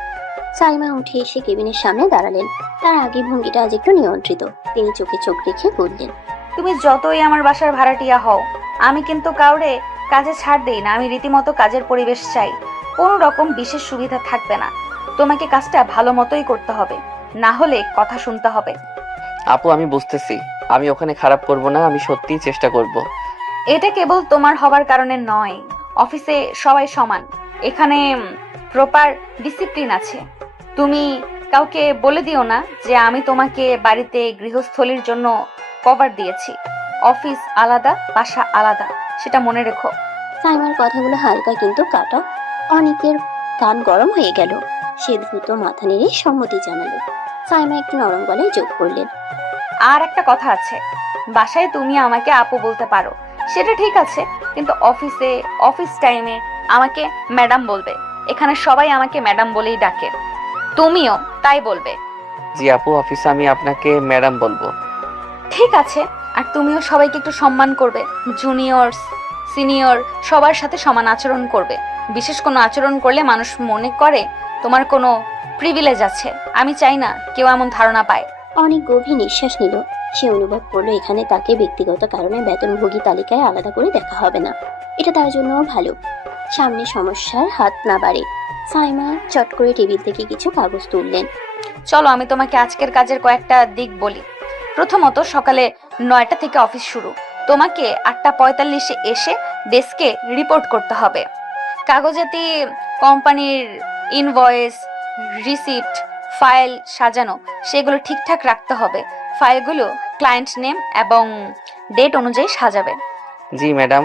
সাইমা উঠে এসে কেবিনের সামনে দাঁড়ালেন। তার আগে ভঙ্গিটা আজ একটু নিয়ন্ত্রিত। তিনি চোখে চোখ রেখে বললেন, তুমি যতই আমার বাসার ভাড়াটিয়া হও, আমি কিন্তু কাউরে কাজে ছাড় দেই না। আমি রীতিমতো কাজের পরিবেশ চাই, কোনো রকম বিশেষ সুবিধা থাকবে না। তোমাকে কাজটা ভালো মতোই করতে হবে, না হলে কথা শুনতে হবে। আপু আমি বুঝতেছি, আমি ওখানে খারাপ করব না, আমি সত্যিই চেষ্টা করব। এটা কেবল তোমার হবার কারণে নয়, অফিসে সবাই সমান, এখানে প্রপার ডিসিপ্লিন আছে। তুমি কাউকে বলে দিও না যে আমি তোমাকে বাড়িতে গৃহস্থলীর জন্য কভার দিয়েছি। অফিস আলাদা, বাসা আলাদা, সেটা মনে রেখো। সাইমার কথাগুলো হালকা কিন্তু কাটা। অনেকের কান গরম হয়ে গেল। সে দ্রুত মাথা নেড়ে সম্মতি জানালো। সাইমা একটু নরম গলায় যোগ করলেন, আর একটা কথা আছে, বাসায় তুমি আমাকে আপু বলতে পারো, সেটা ঠিক আছে, কিন্তু অফিস টাইমে আমাকে ম্যাডাম বলবে। এখানে সবাই আমাকে ম্যাডাম বলেই ডাকে, তুমিও তাই বলবে। জি আপু, অফিসে আমি আপনাকে ম্যাডাম বলবো। ঠিক আছে, আর তুমিও সবাইকে একটু সম্মান করবে। জুনিয়র, সিনিয়র সবার সাথে সমান আচরণ করবে। বিশেষ কোনো আচরণ করলে মানুষ মনে করে তোমার কোনো প্রিভিলেজ আছে। আমি চাই না কেউ এমন ধারণা পায়। অনেক গভীর নিঃশ্বাস নিল। সে অনুভব করলো এখানে তাকে ব্যক্তিগত কারণে বেতনভোগী তালিকায় আলাদা করে দেখা হবে না। এটা তার জন্যও ভালো, সামনে সমস্যার হাত না বাড়ে। সাইমা চট করে টেবিল থেকে কিছু কাগজ তুললেন। চলো আমি তোমাকে আজকের কাজের কয়েকটা দিক বলি। প্রথমত, সকালে 9টা থেকে অফিস শুরু। তোমাকে 8:45-এ এসে ডেস্কে রিপোর্ট করতে হবে। কাগজাতি কোম্পানির ইনভয়েস, রিসিপ্ট, ফাইল সাজানো, সেগুলো ঠিকঠাক রাখতে হবে। ফাইলগুলো ক্লায়েন্ট নেম এবং ডেট অনুযায়ী সাজাবে। জি ম্যাডাম।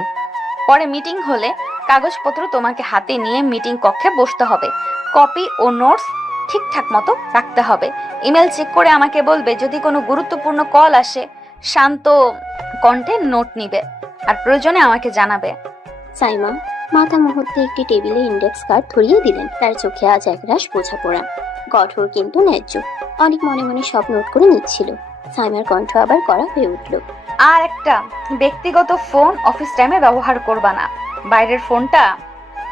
পরে মিটিং হলে কাগজপত্র তোমাকে হাতে নিয়ে মিটিং কক্ষে বসতে হবে। কপি ও নোটস ঠিকঠাক মতো রাখতে হবে। ইমেল চেক করে আমাকে বলবে। যদি কোনো গুরুত্বপূর্ণ কল আসে, শান্ত কণ্ঠে নোট নিবে, আর প্রয়োজনে আমাকে জানাবে। সাইমা মাথা মুহূর্তে একটি টেবিলে ইন্ডেক্স কার্ড ধরিয়ে দিলেন। তার চোখে আজ একরাশ বোঝাপড়া, কঠোর কিন্তু ন্যায্য। অনেক মনে মনে সব নোট করে নিচ্ছিল। সাইমার কণ্ঠ আবার কড়া হয়ে উঠল। আর একটা, ব্যক্তিগত ফোন অফিস টাইমে ব্যবহার করবা না। বাইরের ফোনটা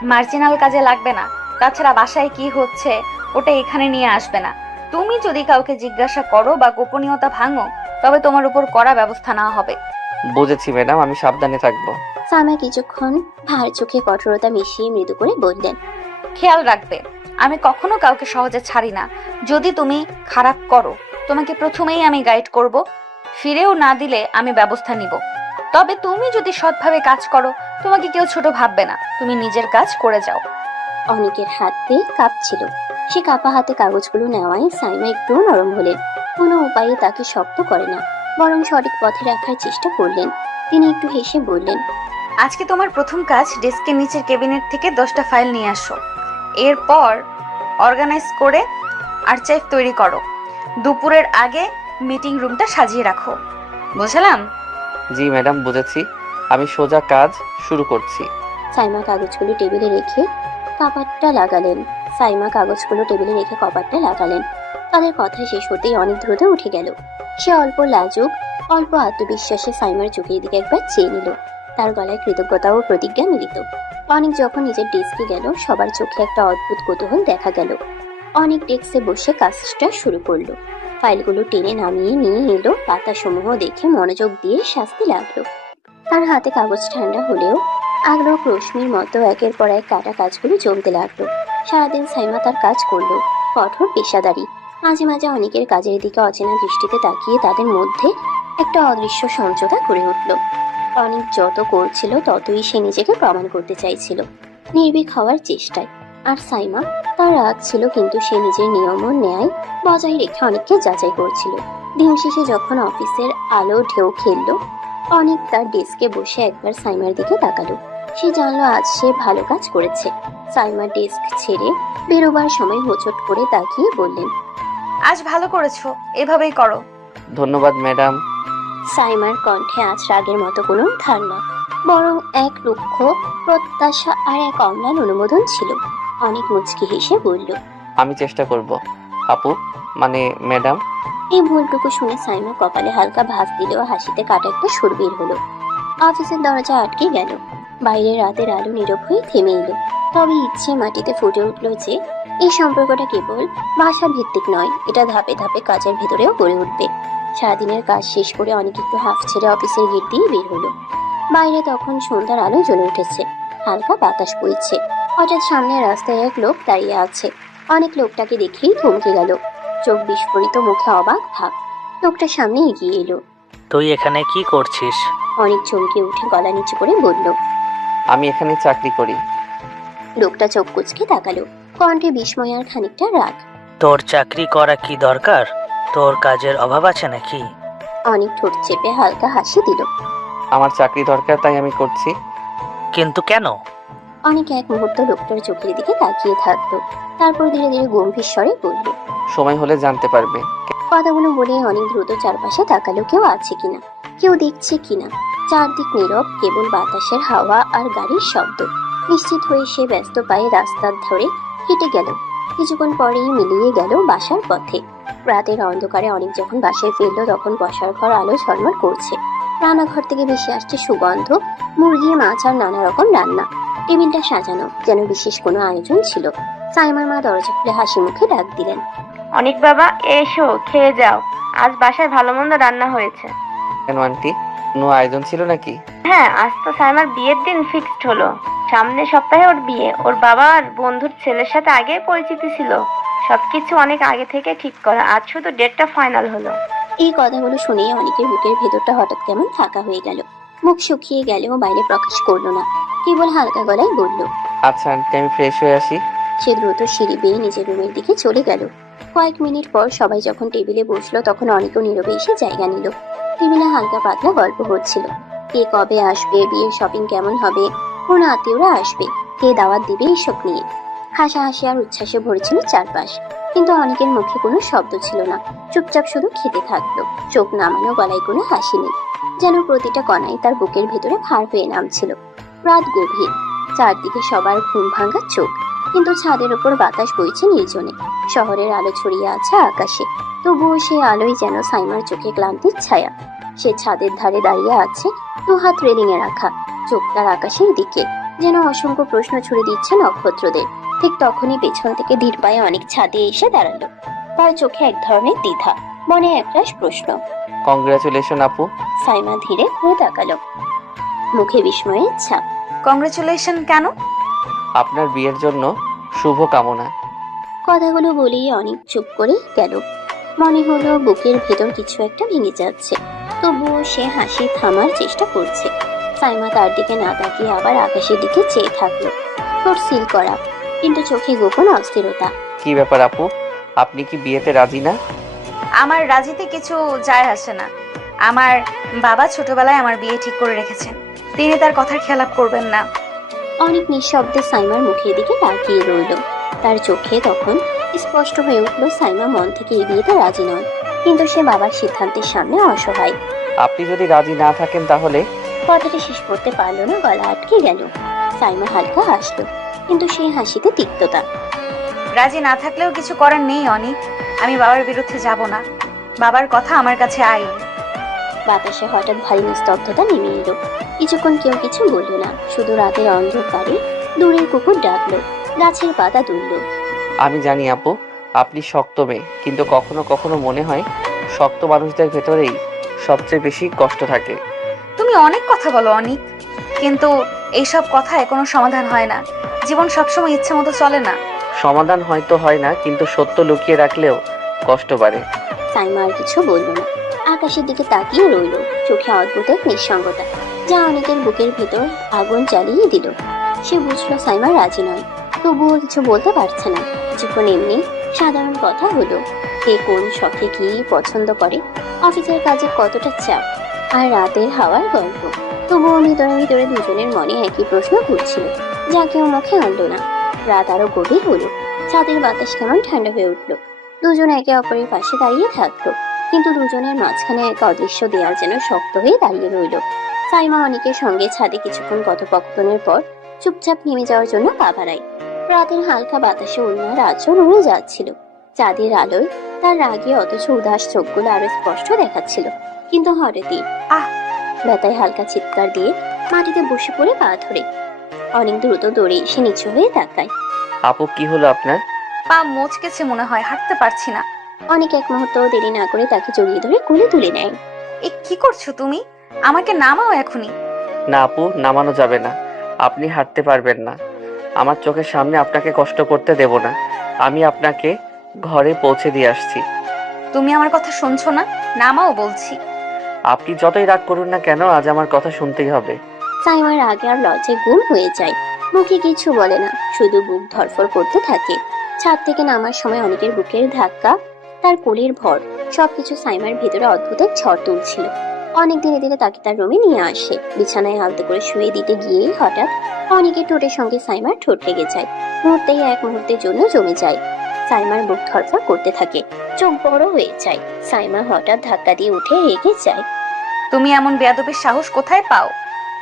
মার্জিনাল কাজে লাগবে না। তাছাড়া বাসায় কি হচ্ছে ওটা এখানে নিয়ে আসবে না। তুমি যদি কাউকে জিজ্ঞাসা করো বা গোপনীয়তা ভাঙো, তবে তোমার উপর কড়া ব্যবস্থা নেওয়া হবে। বুঝেছি ম্যাডাম, আমি সাবধানে থাকবো। সাইমা কিছুক্ষণ ভার চোখে কঠোরতা মিশিয়ে মৃদু করে বললেন, খেয়াল রাখবে, আমি কখনো কাউকে সহজে ছাড়ি না। যদি তুমি খারাপ করো, তোমাকে প্রথমেই আমি গাইড করব, ফিরেও না দিলে আমি ব্যবস্থা নিব। তবে তুমি যদি সৎভাবে কাজ করো, তোমাকে কেউ ছোট ভাববে না। তুমি নিজের কাজ করে যাও। অনেকের হাতে কাঁপছিল। সে কাপা হাতে কাগজগুলো নেওয়ায় সাইমা একটু নরম হলেন। কোনো উপায়ে তাকে শক্ত করে না, বরং সঠিক পথে রাখার চেষ্টা করলেন। তিনি একটু হেসে বললেন, আজকে তোমার প্রথম কাজ ডেস্কের নিচের ক্যাবিনেট থেকে 10টা ফাইল নিয়ে আসো। এরপর অর্গানাইজ করে আর্কাইভ তৈরি করো। দুপুরের আগে মিটিং রুমটা সাজিয়ে রাখো। বুঝলাম? জি ম্যাডাম, বুঝেছি। আমি সোজা কাজ শুরু করছি। সাইমা কাগজগুলো টেবিলে রেখে কপাটটা লাগালেন। তাদের কথা শেষ হতেই অনেক দ্রুত উঠে গেল। সে অল্প লাজুক, অল্প আত্মবিশ্বাসে সাইমার চোখের দিকে একবার চেয়ে নিল। তার গলায় কৃতজ্ঞতা ও প্রতিজ্ঞা মিলিত। অনেক যখন নিজের ডেস্কে গেল, সবার চোখে একটা অদ্ভুত কৌতূহল দেখা গেল। অনেক ডেস্কে বসে কাজটা শুরু করলো। ফাইলগুলো টেনে নামিয়ে নিয়ে এলো। পাতাসমূহ দেখে মনোযোগ দিয়ে শাস্তি লাগলো। তার হাতে কাগজ ঠান্ডা হলেও আগ্রহ রশ্মির মতো একের পর এক কাটা কাজগুলো জমতে লাগলো। সারাদিন সাইমা তার কাজ করলো, কঠোর পেশাদারি। মাঝে মাঝে অনেকের কাজের দিকে অচেনা দৃষ্টিতে তাকিয়ে তাদের মধ্যে একটা অদৃশ্য সমঝোতা গড়ে উঠল। অনেক যত করছিল ততই সে নিজেকে প্রমাণ করতে চাইছিল, নির্ভীক হওয়ার চেষ্টায়। আর সাইমা, তার রাগ ছিল, কিন্তু সে নিজের নিয়ম ও ন্যায় বজায় রেখে অনেককে যাচাই করছিল। দিন শেষে যখন অফিসের আলো ঢেউ খেললো, অনেক তার ডেস্কে বসে একবার সাইমার দিকে তাকালো। সে জানলো আজ সে ভালো কাজ করেছে। সাইমার ডেস্ক ছেড়ে বেরোবার সময় হোঁচট করে তাকিয়ে বললেন, আজ ভালো করেছো, এভাবেই করো। ধন্যবাদ ম্যাডাম। সাইমার কণ্ঠে আজ রাগের মতো কোনো ধারণা, বরং এক লক্ষ্য, প্রত্যাশা আর এক অম্লান অনুমোদন ছিল। অনেক মুচকি হেসে বলল, আমি চেষ্টা করব আপু, মানে ম্যাডাম। এই ভুলটুকু শুনে সাইমা কপালে হালকা ভাঁজ দিলেও হাসিতে কাটা একটা সুর বের হলো। অফিসের দরজা আটকে গেল। বাইরে রাতের আলো নীরব হয়ে থেমে এলো। তবে ইচ্ছে মাটিতে ফুটে উঠল যে এই সম্পর্কটা কেবল ভাষা ভিত্তিক নয়, এটা ধাপে ধাপে কাজের ভেতরেও গড়ে উঠবে। সারাদিনের কাজ শেষ করে অনেক একটু হাফ ছেড়ে অফিসের গেট দিয়ে বের হলো। বাইরে তখন সন্ধ্যার আলো জ্বলে উঠেছে, হালকা বাতাস বইছে। হঠাৎ সামনের রাস্তায় এক লোক দাঁড়িয়ে আছে। অনেক লোকটাকে দেখেই থমকে গেল, চোখ বিস্ফোরিত, মুখে অবাক ভাব। লোকটা সামনে এগিয়ে এলো। তুই এখানে কি করছিস? অনেক চমকে উঠে গলা নিচু করে বলল, আমি এখানে চাকরি করি। লোকটা চোখ কুচকে তাকালো, কণ্ঠে বিস্ময় আর খানিকটা রাগ। তোর চাকরি করা কি দরকার? তোর কাজের অভাব আছে নাকি? অনেক ঠোঁট চেপে হালকা হাসি দিল। আমার চাকরি দরকার, তাই আমি করছি। কিন্তু কেন? অনেক এক মুহূর্ত লোকটার চোখের দিকে তাকিয়ে থাকলো, তারপর ধীরে ধীরে গম্ভীর স্বরে বলল, সময় হলে জানতে পারবে। কথাগুলো বলে অনেক দ্রুত চারপাশে তাকালো, কেউ আছে কিনা, কেউ দেখছে কিনা। চারদিক নীরব, কেবল বাতাসের হাওয়া আর গাড়ির শব্দ। নিশ্চিত হয়ে সে ব্যস্ত পায়ে রাস্তার ধরে হেঁটে গেল। কিছুক্ষণ পরেই মিলিয়ে গেল বাসার পথে। রাতের অন্ধকারে অনেক যখন বাসায় ফিরল, তখন বসার ঘর আলো ঝলমল করছে। রান্নাঘর থেকে ভেসে আসছে সুগন্ধ, মুরগি, মাছ আর নানা রকম রান্না। টেবিলটা সাজানো, যেন বিশেষ কোনো আয়োজন ছিল। সাইমার মা দরজা খুলে হাসি মুখে ডাক দিলেন, অনেক বাবা, এসো, খেয়ে যাও। আজ বাসায় ভালো মন্দ রান্না হয়েছে। কেন আন্টি, কোনো আয়োজন ছিল নাকি? হ্যাঁ, আজ তো সাইমার বিয়ের দিন ফিক্সড হলো। সামনের সপ্তাহে ওর বিয়ে। ওর বাবার বন্ধুর ছেলের সাথে আগেই পরিচিতি ছিল। সবকিছু অনেক আগে থেকে ঠিক করা, আজ শুধু ডেটটা ফাইনাল হলো। এই কথাগুলো শুনেই অনেকের বুকের ভেতরটা হঠাৎ কেমন ফাঁকা হয়ে গেল। মুখ শুকিয়ে গেলেও বাইরে প্রকাশ করলো না, কেবল হালকা গলায় বলল, আচ্ছা আন্টি, আমি ফ্রেশ হয়ে আসি। সে দ্রুত সিঁড়ি বেয়ে নিজের রুমের দিকে চলে গেল। কয়েক মিনিট পর সবাই যখন টেবিলে বসলো, তখন অনেকেও নীরবে এসে জায়গা নিল। টেবিলে হালকা পাতলা গল্প হচ্ছিল। কে কবে আসবে, বিয়ের শপিং কেমন হবে, কোন আত্মীয়রা আসবে, কে দাওয়াত দিবে, এসব নিয়ে হাসাহাসি আর উচ্ছ্বাসে ভরেছিল চারপাশ। কিন্তু অনেকের মুখে কোনো শব্দ ছিল না, চুপচাপ শুধু খেতে থাকলো, চোখ নামানো, গলায় কোনো হাসি নেই, যেন প্রতিটা কণাই তার বুকের ভেতরে ভার হয়ে নামছিল। রাত গভীর, চারদিকে সবার ঘুম ভাঙা চোখ, কিন্তু ছাদের উপর বাতাস বইছে নির্জনে। শহরের আলো ছড়িয়ে আছে আকাশে, তবুও সেই আলোই যেন সাইমার চোখে ক্লান্তির ছায়া। সে ছাদের ধারে দাঁড়িয়ে আছে, দু হাত রেলিং এ রাখা, চোখ তার আকাশের দিকে, যেন অসংখ্য প্রশ্ন ছুড়ে দিচ্ছে নক্ষত্রদের। ঠিক তখনই পেছন থেকে ধীর পায়ে অনেক ছাদে এসে দাঁড়ালো। তার চোখে এক ধরনের দ্বিধা, মনে একরাশ প্রশ্ন। কংগ্রাচুলেশন আপু। সাইমা ধীরে ঘুরে তাকালো, মুখে বিস্ময়ের ছাপ। কংগ্রেচুলেশন কেন? আপনার বিয়ের জন্য শুভ কামনা। কথাগুলো বলেই অনেক চুপ করে গেল। মনে হলো বুকের ভেতর কিছু একটা ভেঙে যাচ্ছে, তবুও সে হাসি থামার চেষ্টা করছে। সাইমা তার দিকে না তাকিয়ে আবার আকাশের দিকে চেয়ে থাকলো, ঠোঁট সিল করা, কিন্তু চোখে গোপন অস্থিরতা। কি ব্যাপার আপু, আপনি কি বিয়েতে রাজি না? আমার রাজিতে কিছু যায় আসে না। আমার বাবা ছোটবেলায় আমার বিয়ে ঠিক করে রেখেছেন, তিনি তার কথার খেলাপ করবেন না। অনেক নিঃশব্দে সাইমার মুখের দিকে তাকিয়ে রইল। তার চোখে তখন স্পষ্ট হয়ে উঠলো সাইমা মন থেকে এই বিয়েতে রাজি নয়, কিন্তু সে বাবার সিদ্ধান্তের সামনে অসহায়। আপনি যদি রাজি না থাকেন তাহলে? কথাটা শেষ করতে পারলো না, গলা আটকে গেল। সাইমা হালকা হাসলো, কিন্তু সেই হাসিতে তিক্ততা। রাজি না থাকলেও কিছু করার নেই অনিক, আমি বাবার বিরুদ্ধে যাব না। বাবার কথা আমার কাছে আইন। বাতাসে হঠাৎ ভারী নিস্তব্ধতা নেমে এলো। কিছুক্ষণ কেউ কিছু বললো না, শুধু রাতের অন্ধকারে দূরের কুকুর ডাকলো, গাছের পাতা দুললো। আমি জানি আপু, আপনি শক্ত মেয়ে, কিন্তু কখনো কখনো মনে হয় শক্ত মানুষদের ভেতরেই সবচেয়ে বেশি কষ্ট থাকে। তুমি অনেক কথা বলো অনিক, কিন্তু এইসব কথায় কোনো সমাধান হয় না। জীবন সবসময় ইচ্ছে মতো চলে না। সমাধান হয়তো হয় না, কিন্তু সত্য লুকিয়ে রাখলেও কষ্ট বাড়ে। সাইমা আর কিছু বলল না, আকাশের দিকে তাকিয়ে রইল, চোখে অদ্ভুত এক নিঃসঙ্গতা, যা অনেকের বুকের ভেতর আগুন জ্বালিয়ে দিল। সে বুঝলো সাইমা রাজি নয়, তবুও কিছু বলতে পারছে না। কিছুক্ষণ এমনি সাধারণ কথা হলো, কে কোন শখে কি পছন্দ করে, অফিসের কাজে কতটা চাপ, আর রাতের হাওয়ার গল্প। তবুও ভিতরে ভিতরে দুজনের মনে একই প্রশ্ন ঘুরছিল, যা কেউ মুখে আনলো না। রাত আরো গভীর হলো, ছাদের বাতাস কেমন ঠান্ডা হয়ে উঠলো। দুজন একে অপরের পাশে দাঁড়িয়ে থাকলো, কিন্তু দুজনের মাঝখানে এক অদৃশ্য দেয়াল যেন শক্ত হয়ে দাঁড়িয়ে রইল। সাইমা অনেকের সঙ্গে ছাদে কিছুক্ষণ কথোপকথনের পর চুপচাপ নেমে যাওয়ার জন্য পা বাড়ায়। রাতের হালকা বাতাসে উন্মার আচরণ উড়ে যাচ্ছিল। চাঁদের আলোয় তার রাগে অথচ উদাস চোখগুলো আরো স্পষ্ট দেখাচ্ছিল। কিন্তু হঠাৎই ব্যথায় হালকা চিৎকার দিয়ে মাটিতে বসে পড়ে পা ধরে। অনেক দ্রুত দৌড়ে এসে নিচু হয়ে তাকায়। আপু, কি হলো আপনার? পা মচকেছে মনে হয়, হাঁটতে পারছি না। অনেক এক মুহূর্ত দেরি না করে তাকে জড়িয়ে ধরে কোলে তুলে নেয়। এ কি করছো তুমি? আমাকে নামাও এখনই। না আপু, নামানো যাবে না। আপনি হাঁটতে পারবেন না। আমার চোখের সামনে আপনাকে কষ্ট করতে দেব না। আমি আপনাকে ঘরে পৌঁছে দিয়ে আসছি। তুমি আমার কথা শুনছো না? নামাও বলছি। আপনি যতই রাগ করুন না কেন, আজ আমার কথা শুনতেই হবে। সাইমার আগে আর লজ্জায় গুম হয়ে যায়, মুখে কিছু বলে না, শুধু বুক ধরফর করতে থাকে। ছাদ থেকে নামার সময় অনেকের বুকের ধাক্কা, তার কোলের ভর, সবকিছু সাইমার ভেতরে অদ্ভুত এক ঝড় তুলছিল। অনেক ধীরে ধীরে তাকে তার রুমে নিয়ে আসে, বিছানায় আলতো করে শুয়ে দিতে গিয়েই হঠাৎ অনেকের ঠোঁটের সঙ্গে সাইমার ঠোঁট লেগে যায়। মুহূর্তেই এক মুহূর্তের জন্য জমে যায়। সাইমার বুক ধরফর করতে থাকে, চোখ বড় হয়ে যায়। সাইমা হঠাৎ ধাক্কা দিয়ে উঠে রেগে যায়। তুমি এমন বেয়াদবের সাহস কোথায় পাও?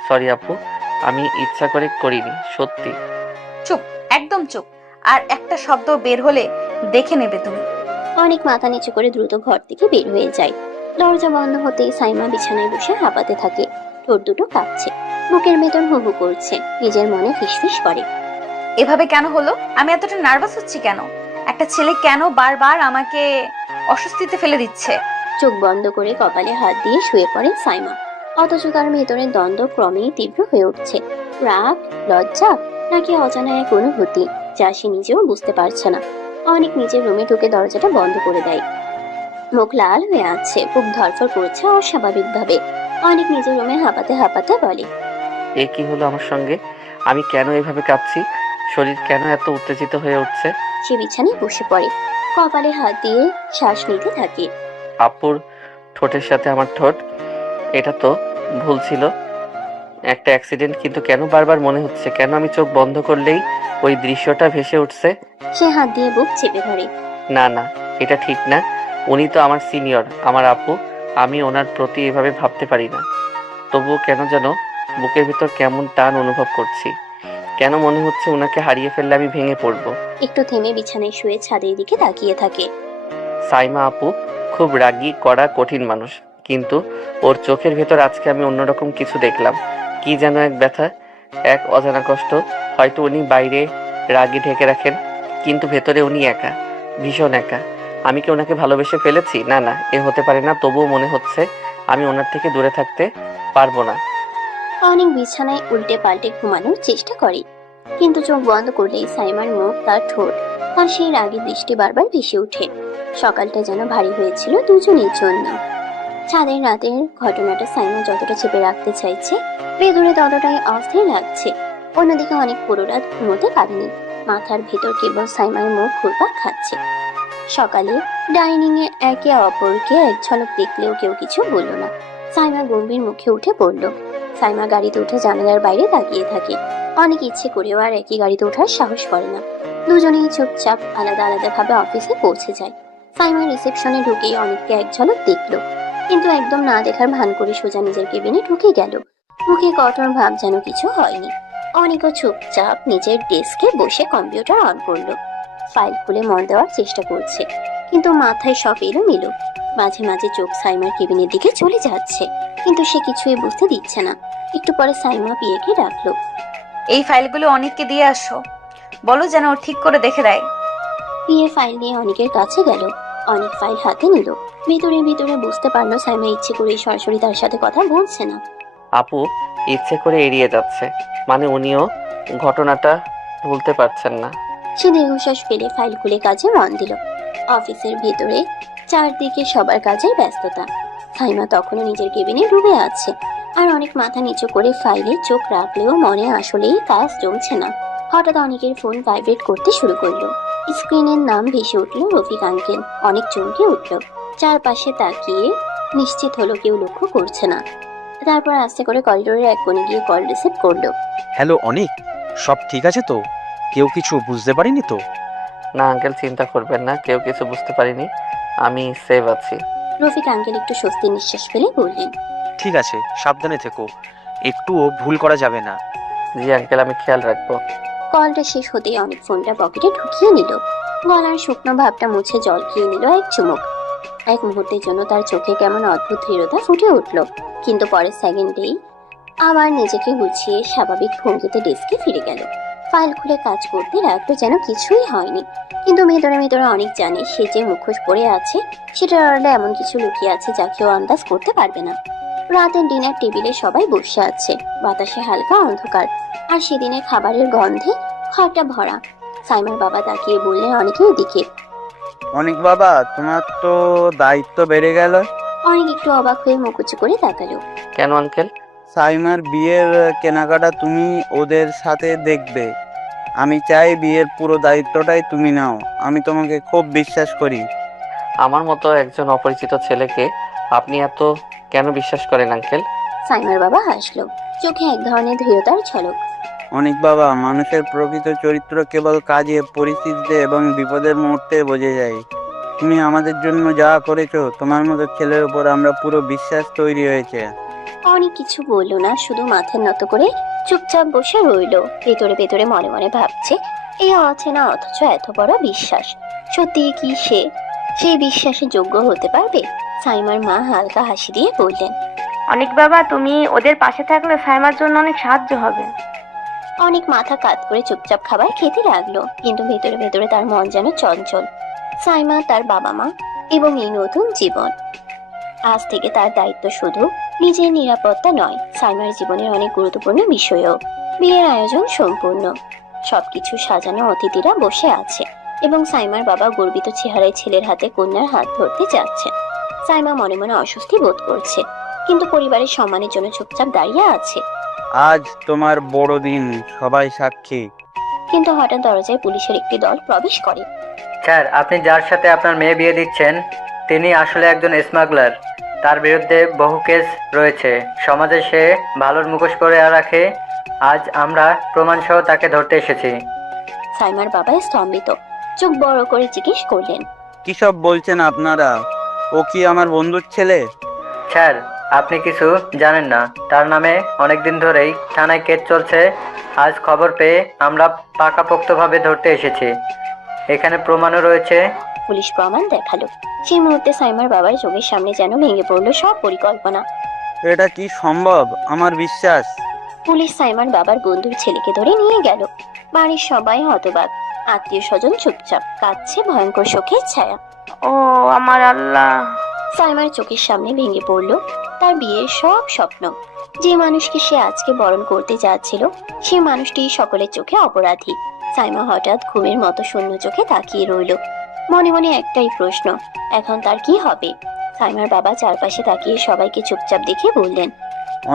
সরি আপু, আমি ইচ্ছা করে করিনি, সত্যি। চুপ, একদম চুপ। আর একটা শব্দ বের হলে দেখে নেবে তুমি। অনেক মাথা নিচু করে দ্রুত ঘর থেকে বের হয়ে যায়। দরজা বন্ধ হতেই সাইমা বিছানায় বসে হাঁপাতে থাকে, ঠোঁট দুটো কাঁপছে, বুকের ভেতর হু হু করছে, নিজের মনে ফিসফিস করে। এভাবে কেন হলো? আমি এতটা নার্ভাস হচ্ছি কেন? একটা ছেলে কেন বারবার আমাকে অস্বস্তিতে ফেলে দিচ্ছে? চোখ বন্ধ করে কপালে হাত দিয়ে শুয়ে পড়ে সাইমা, অথচ তার ভেতরে দ্বন্দ্ব ক্রমেই তীব্র হয়ে উঠছে। রাগ, লজ্জা, নাকি অজানা এক অনুভূতি, যা সে নিজেও বুঝতে পারছে না। অনেক নিজের রুমে ঢুকে দরজাটা বন্ধ করে দেয়। মুখ লাল হয়ে আছে, বুক ধরফর করছে অস্বাভাবিক ভাবে। অনেক নিজের রুমে হাঁপাতে হাঁপাতে বলে, এ কি হলো আমার সঙ্গে? আমি কেন এভাবে কাঁপছি? শরীর কেন এত উত্তেজিত হয়ে উঠছে? সে বিছানায় বসে পড়ে, কপালে হাত দিয়ে শ্বাস নিতে থাকে। আপুর ঠোঁটের সাথে আমার ঠোঁট, এটা তো ভুল ছিল, একটা অ্যাক্সিডেন্ট। কিন্তু কেন বারবার মনে হচ্ছে, কেন আমি চোখ বন্ধ করলেই ওই দৃশ্যটা ভেসে উঠছে? সে হাত দিয়ে বুক চেপে ধরে। না না, এটা ঠিক না। উনি তো আমার সিনিয়র, আমার আপু। আমি ওনার প্রতি এভাবে ভাবতে পারি না। তবুও কেন যেন বুকের ভিতর কেমন টান অনুভব করছি। কেন মনে হচ্ছে ওনাকে হারিয়ে ফেললে আমি ভেঙে পড়বো। একটু থেমে বিছানায় শুয়ে ছাদের দিকে তাকিয়ে থাকে। সাইমা আপু খুব রাগী, কড়া, কঠিন মানুষ। কিন্তু ওর চোখের ভেতর আজকে আমি অন্যরকম কিছু দেখলাম। কি যেন এক ব্যথা, এক অজানা কষ্ট। হয়তো উনি বাইরে রাগি ঢেকে রাখেন, কিন্তু ভেতরে উনি একা, ভীষণ একা। আমি কি ওনাকে ভালোবেসে ফেলেছি? না না, এ হতে পারে না। তবুও মনে হচ্ছে আমি ওনার থেকে দূরে থাকতে পারবো না। অনেক বিছানায় উল্টে পাল্টে ঘুমানোর চেষ্টা করে, কিন্তু চোখ বন্ধ করলেই সাইমার মুখ, তার ঠোঁট, তার সেই রাগী দৃষ্টি বারবার ভেসে ওঠে। সকালটা যেন ভারী হয়েছিল দুজনের জন্য। ছাদের রাতের ঘটনাটা সাইমা যতটা চেপে রাখতে চাইছে, ভেতরে ততটাই অস্থির লাগছে। অন্যদিকে অনেক পুরো রাত ঘুমোতে পারেনি। মাথার ভেতর কেবল সাইমার মুখ ঘুরপাক খাচ্ছে। সকালে ডাইনিং এ একে অপরকে এক ঝলক দেখলেও কেউ কিছু বলল না। সাইমা গম্ভীর মুখে উঠে পড়ল। সাইমা গাড়িতে উঠে জানালার বাইরে তাকিয়ে থাকে। অনেক ইচ্ছে করেও আর একই গাড়িতে ওঠার সাহস করে না। দুজনেই চুপচাপ আলাদা আলাদা ভাবে অফিসে পৌঁছে যায়। সাইমা রিসেপশনে ঢুকেই অনেককে এক ঝলক দেখলো, কিন্তু একদম না দেখার ভান করে সোজা নিজের কেবিনে ঢুকে গেল। মুখে কঠোর ভাব যেন কিছু হয়নি। অনেকও চুপচাপ নিজের ডেস্কে বসে কম্পিউটার অন করলো। ফাইল খুলে মন দেওয়ার চেষ্টা করছে, কিন্তু মাথায় সব এলোমেলো। মাঝে মাঝে চোখ সাইমার কেবিনের দিকে চলে যাচ্ছে, কিন্তু সে কিছুই বুঝতে দিচ্ছে না। একটু পরে সাইমা পিয়েকে ডাকলো। এই ফাইলগুলো অনেককে দিয়ে আসো, বলো যেন ও ঠিক করে দেখে দেয়। পিয়ে ফাইল নিয়ে অনেকের কাছে গেল। অনেক ফাইল হাতে নিল। ভিতরে ভিতরে বুঝতে পারলো সাইমা ইচ্ছে করে সরাসরি তার সাথে কথা বলছে না। আপু ইচ্ছে করে এড়িয়ে যাচ্ছে, মানে উনিও ঘটনাটা ভুলতে পারছেন না। সে দীর্ঘশ্বাস ফেলে ফাইল খুলে কাজে মন দিল। অফিসের ভেতরে চারদিকে সবার কাজের ব্যস্ততা। সাইমা তখনও নিজের কেবিনে ডুবে আছে, আর অনেক মাথা নিচু করে ফাইলে চোখ রাখলেও মনে আসলেই কাজ জমছে না। হঠাৎ অনেকের ফোন ভাইব্রেট করতে শুরু করলো। স্ক্রিনের নাম ভেসে উঠলো রফিক আঙ্কেল। অনেক চমকে উঠলো। চারপাশে তাকিয়ে নিশ্চিত হলো কেউ লক্ষ্য করছে না। তারপর আস্তে করে করিডোরের এক কোণে গিয়ে কল রিসিভ করলো। হ্যালো অনিক, সব ঠিক আছে তো? কেউ কিছু বুঝতে পারিনি তো? না আঙ্কেল, চিন্তা করবেন না, কেউ কিছু বুঝতে পারিনি, আমি সেভ আছি। রফিক আঙ্কেল একটু স্বস্তির নিঃশ্বাস ফেলে বললেন, ঠিক আছে, সাবধানে থেকো, একটুও ভুল করা যাবে না। জি আঙ্কেল, আমি খেয়াল রাখবো। কলটা শেষ হতেই অনেক ফোনটা পকেটে ঢুকিয়ে নিল। গলার শুকনো ভাবটা মুছে জল খেয়ে নিল এক চুমুক। এক মুহূর্তের জন্য তার চোখে কেমন অদ্ভুত দৃঢ়তা ফুটে উঠল, কিন্তু পরের সেকেন্ডেই আবার নিজেকে গুছিয়ে স্বাভাবিক ভঙ্গিতে ডেস্কে ফিরে গেল। ফাইল খুলে কাজ করতে লাগলো যেন কিছুই হয়নি, কিন্তু ভেতরে ভেতরে অনেক জানে সে যে মুখোশ পরে আছে সেটার আড়ালে এমন কিছু লুকিয়ে আছে যা কেউ আন্দাজ করতে পারবে না। রাতের ডিনার টেবিলে সবাই বসে আছে। বাতাসে হালকা অন্ধকার, আর সেদিনের খাবারের গন্ধে ঘরটা ভরা। সাইমার বাবা তাকিয়ে বললেন অনেকের দিকে। অনেক বাবা, তোমার তো দায়িত্ব বেড়ে গেল। অনেক একটু অবাক হয়ে মুখ উঁচু করে তাকালো। কেন আঙ্কেল? সাইমার বিয়ের কেনাকাটা তুমি ওদের সাথে দেখবে। আমি চাই বিয়ের পুরো দায়িত্বটাই তুমি নাও। আমি তোমাকে খুব বিশ্বাস করি। আমার মতো একজন অপরিচিত ছেলেকে আপনি এত কেন বিশ্বাস করেন আঙ্কেল? সাইমার বাবা হাসলো, চোখে এক ধরনের দৃঢ়তার ঝলক। অনেক বাবা, মানুষের প্রকৃত চরিত্র কেবল কাজে, পরিস্থিতিতে এবং বিপদের মুহূর্তে বোঝা যায়। তুমি আমাদের জন্য যা করেছো, তোমার মতো ছেলের উপর আমরা পুরো বিশ্বাস তৈরি হয়েছে। অনেক কিছু বললো না, শুধু মাথা নত করে চুপচাপ বসে রইলো। ভেতরে ভেতরে মনে মনে ভাবছে, এই অচেনা অথচ এত বড় বিশ্বাস, সত্যি কি সে সেই বিশ্বাসে যোগ্য হতে পারবে? সাইমার মা হালকা হাসি দিয়ে বললেন, অনেক বাবা, তুমি ওদের পাশে থাকলে সাইমার জন্য অনেক সাহায্য হবে। অনেক মাথা কাত করে চুপচাপ খাবার খেতে লাগলো, কিন্তু ভেতরে ভেতরে তার মন যেন চঞ্চল। সাইমা, তার বাবা মা এবং এই নতুন জীবন। আজ থেকে তার দায়িত্ব শুধু নিজের নিরাপত্তা নয়, সাইমার জীবনের অনেক গুরুত্বপূর্ণ বিষয়ও। বিয়ের আয়োজন সম্পূর্ণ, সবকিছু সাজানো, অতিথিরা বসে আছে এবং সাইমার বাবা গর্বিত চেহারায় ছেলের হাতে কন্যার হাত ধরতে যাচ্ছে। সাইমা মনে মনে অস্বস্তি বোধ করছে, কিন্তু পরিবারের সম্মানের জন্য চুপচাপ দাঁড়িয়ে আছে। আজ তোমার বড় দিন, সবাই সাক্ষী। কিন্তু হঠাৎ দরজায় পুলিশের একটি দল প্রবেশ করে। স্যার, আপনি যার সাথে আপনার মেয়ে বিয়ে দিচ্ছেন তিনি আসলে একজন স্মাগলার। তার বিরুদ্ধে বহু কেস রয়েছে। সমাজে সে ভালোর মুখোশ পরে রাখে। আজ আমরা প্রমাণসহ তাকে ধরতে এসেছি। সাইমার বাবা স্তম্ভিত, চোখ বড় করে জিজ্ঞেস করলেন, কি সব বলছেন আপনারা? ও কি আমার বন্ধুর ছেলে? স্যার, আপনি কিছু জানেন না। তার নামে অনেকদিন ধরেই থানায় কেস চলছে। আজ খবর পেয়ে আমরা পাকাপোক্তভাবে ধরতে এসেছি। এখানে প্রমাণও রয়েছে। পুলিশ প্রমাণ দেখালো। সেই মুহূর্তে সাইমার বাবার চোখের সামনে যেন ভেঙে পড়লো সব পরিকল্পনা। এটা কি সম্ভব? আমার বিশ্বাস। পুলিশ সাইমার বাবার বন্ধুর ছেলেকে ধরে নিয়ে গেল। বাড়ির সবাই হতবাক, আত্মীয় স্বজন চুপচাপ, কাঁদছে ভয়ঙ্কর শোকের ছায়া। ও আমার আল্লাহ! সাইমার চোখের সামনে ভেঙে পড়লো তার বিয়ের সব স্বপ্ন। যে মানুষকে সে আজকে বরণ করতে যাচ্ছিল, সে মানুষটি সকলের চোখে অপরাধী। সাইমা হঠাৎ ঘুমের মতো শূন্য চোখে তাকিয়ে রইল। মনে মনে একটাই প্রশ্ন, এখন তার কি হবে? সাইমার বাবা চারপাশে তাকিয়ে সবাইকে চুপচাপ দেখে বললেন,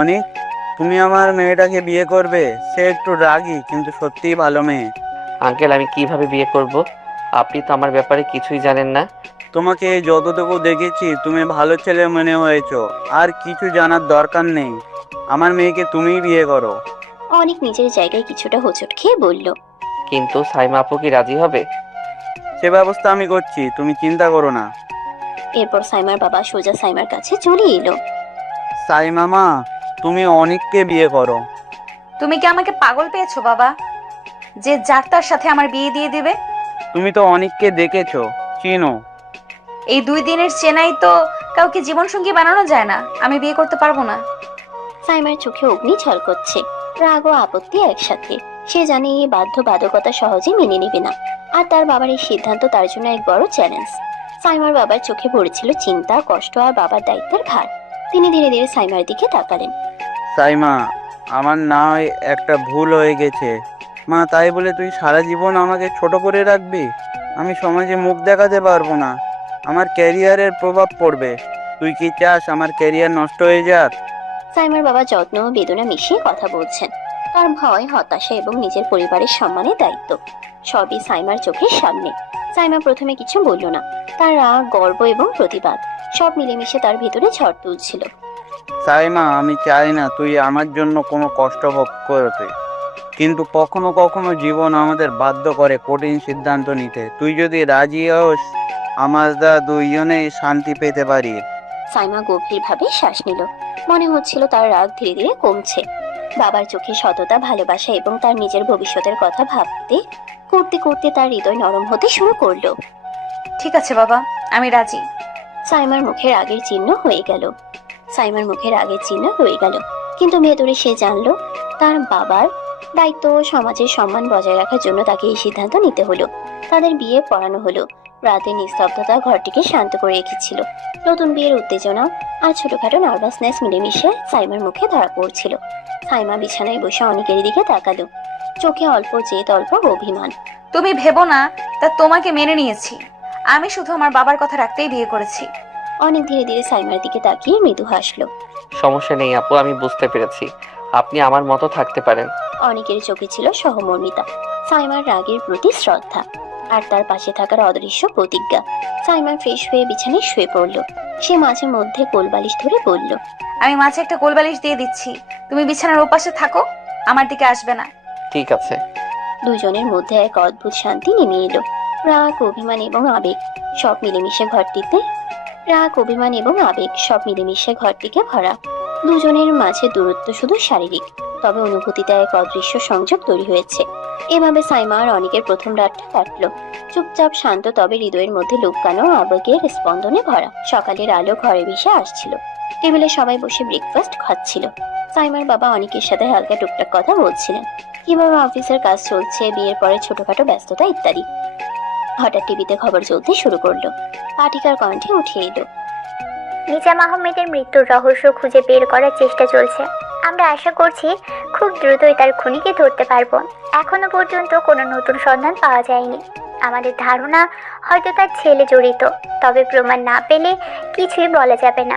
অনেক, তুমি আমার মেয়েটাকে বিয়ে করবে? সে একটু রাগী কিন্তু সত্যিই ভালো মেয়ে। আঙ্কেল, আমি কিভাবে বিয়ে করব? আপনি তো আমার ব্যাপারে কিছুই জানেন না। তোমাকে যতটুকু দেখেছি তুমি ভালো ছেলে মনে হয়েছো, আর কিছু জানার দরকার নেই। আমার মেয়েকে তুমিই বিয়ে করো। অনেক নিজের জায়গায় কিছুটা হোঁচট খেয়ে বলল, কিন্তু সাইমা আপু কি রাজি হবে? সে ব্যবস্থা আমি করছি, তুমি চিন্তা করো না। এরপর সাইমার বাবা সোজা সাইমার কাছে চলে এলো। সাই মামা, তুমি অনেককে বিয়ে করো। তুমি কি আমাকে পাগল পেয়েছো বাবা, যে যার তার সাথে আমার বিয়ে দিয়ে দিবে? তুমি তো অনেককে দেখেছো, চিনো। এই 2 দিনের চেনাই তো কাউকে জীবনসঙ্গী বানানো যায় না। আমি বিয়ে করতে পারবো না। সাইমার চোখে অগ্নি ঝলকচ্ছে, রাগ ও আপত্তি একসাথে। সে জানে এই বাধ্যবাধকতা সহজে মেনে নেবে না, আর তার বাবার এই সিদ্ধান্ত তার জন্য এক বড় চ্যালেঞ্জ। সাইমার বাবার চোখে পড়েছিল চিন্তা, কষ্ট আর বাবার দায়িত্বের ভার। তিনি ধীরে ধীরে সাইমার দিকে তাকালেন। সাইমা, আমার না হয় একটা ভুল হয়ে গেছে মা, তাই বলে তুই সারা জীবন আমাকে ছোট করে রাখবি? আমি সমাজে মুখ দেখাতে পারবো না, আমার ক্যারিয়ারের প্রভাব পড়বে। তুই কি চাস আমার ক্যারিয়ার নষ্ট হয়ে যাক? সাইমার বাবা যত্ন ও বেদনা মিশিয়ে কথা বলছেন। তার ভয়, হতাশা এবং নিজের পরিবারের সম্মানের দায়িত্ব সবই সাইমার চোখের সামনে। সাইমা প্রথমে কিছু বলল না। তার রাগ, গর্ব এবং প্রতিবাদ সব মিলেমিশে তার ভিতরে ঝড় তুলছিল। সাইমা, আমি চাই না তুই আমার জন্য কোনো কষ্ট ভোগ করতে, কিন্তু কখনো কখনো জীবন আমাদের বাধ্য করে কঠিন সিদ্ধান্ত নিতে। তুই যদি রাজি হোস, আমরা দুইজনেই শান্তি পেতে পারি। সাইমা গভীরভাবে শ্বাস নিল। মনে হচ্ছিল তার রাগ ধীরে ধীরে কমছে। বাবার চোখে সততা, ভালোবাসা এবং তার নিজের ভবিষ্যতের কথা ভাবতে করতে করতে তার হৃদয় নরম হতে শুরু করলো। ঠিক আছে বাবা, আমি রাজি। সাইমার মুখে রাগের চিহ্ন হয়ে গেল। সাইমার মুখে রাগের চিহ্ন রয়ে গেল, কিন্তু ভেতরে সে জানলো তার বাবার দায়িত্ব ও সমাজের সম্মান বজায় রাখার জন্য তাকে এই সিদ্ধান্ত নিতে হলো। তাদের বিয়ে পড়ানো হলো। রাতের নিস্তব্ধতা ঘরটিকে শান্ত করে রেখেছিল। নতুন বিয়ের উত্তেজনা আর ছোটখাটো নার্ভাসনেস মিলেমিশে সাইমার মুখে ধরা পড়ছিল। সাইমা বিছানায় বসে অনেকের দিকে তাকালো, চোখে অল্প জেদ, অল্প অভিমান। তুমি ভেবো না তা তোমাকে মেনে নিয়েছি। আমি শুধু আমার বাবার কথা রাখতেই বিয়ে করেছি। অনেক ধীরে ধীরে সাইমার দিকে তাকিয়ে মৃদু হাসলো। সমস্যা নেই আপু, আমি বুঝতে পেরেছি। আপনি আমার মতো থাকতে পারেন। অনেকের চোখে ছিল সহমর্মিতা, সাইমার রাগের প্রতি শ্রদ্ধা, আর তার পাশে থাকার অদৃশ্য প্রতিজ্ঞা। সাইমা ফ্রেশ হয়ে বিছানায় শুয়ে পড়ল। সে মাঝে মধ্যে কোলবালিশ ধরে বলল, আমি মাঝে একটা কোলবালিশ দিয়ে দিচ্ছি, তুমি বিছানার ওপাশে থাকো, আমার দিকে আসবে না। ঠিক আছে। দুজনের মধ্যে এক অদ্ভুত শান্তি নেমে এলো। রাগ, অভিমান এবং আবেগ সব মিলেমিশে ঘরটিকে ভরা। দুজনের মাঝে দূরত্ব শুধু শারীরিক, তবে অনুভূতিতে এক অদৃশ্য সংযোগ তৈরি হয়েছে। এভাবে সাইমা আর অনেকের প্রথম রাতটা কাটলো চুপচাপ, শান্ত, তবে হৃদয়ের মধ্যে লুকানো আবেগের স্পন্দনে ভরা। সকালের আলো ঘরে ভেসে আসছিল। টেবিলে সবাই বসে ব্রেকফাস্ট খাচ্ছিল। সাইমার বাবা অনেকের সাথে হালকা টুকটাক কথা বলছিলেন, কিভাবে অফিসের কাজ চলছে, বিয়ের পরে ছোটখাটো ব্যস্ততা ইত্যাদি। হঠাৎ টিভিতে খবর চলতে শুরু করলো। পাঠিকার কণ্ঠে উঠে এলো, নিজাম আহমেদের মৃত্যুর রহস্য খুঁজে বের করার চেষ্টা চলছে। আমরা আশা করছি খুব দ্রুতই তার খুনিকে ধরতে পারবো। এখনো পর্যন্ত কোনো নতুন সন্ধান পাওয়া যায়নি। আমাদের ধারণা হয়তো তার ছেলে জড়িত, তবে প্রমাণ না পেলে কিছুই বলা যাবে না।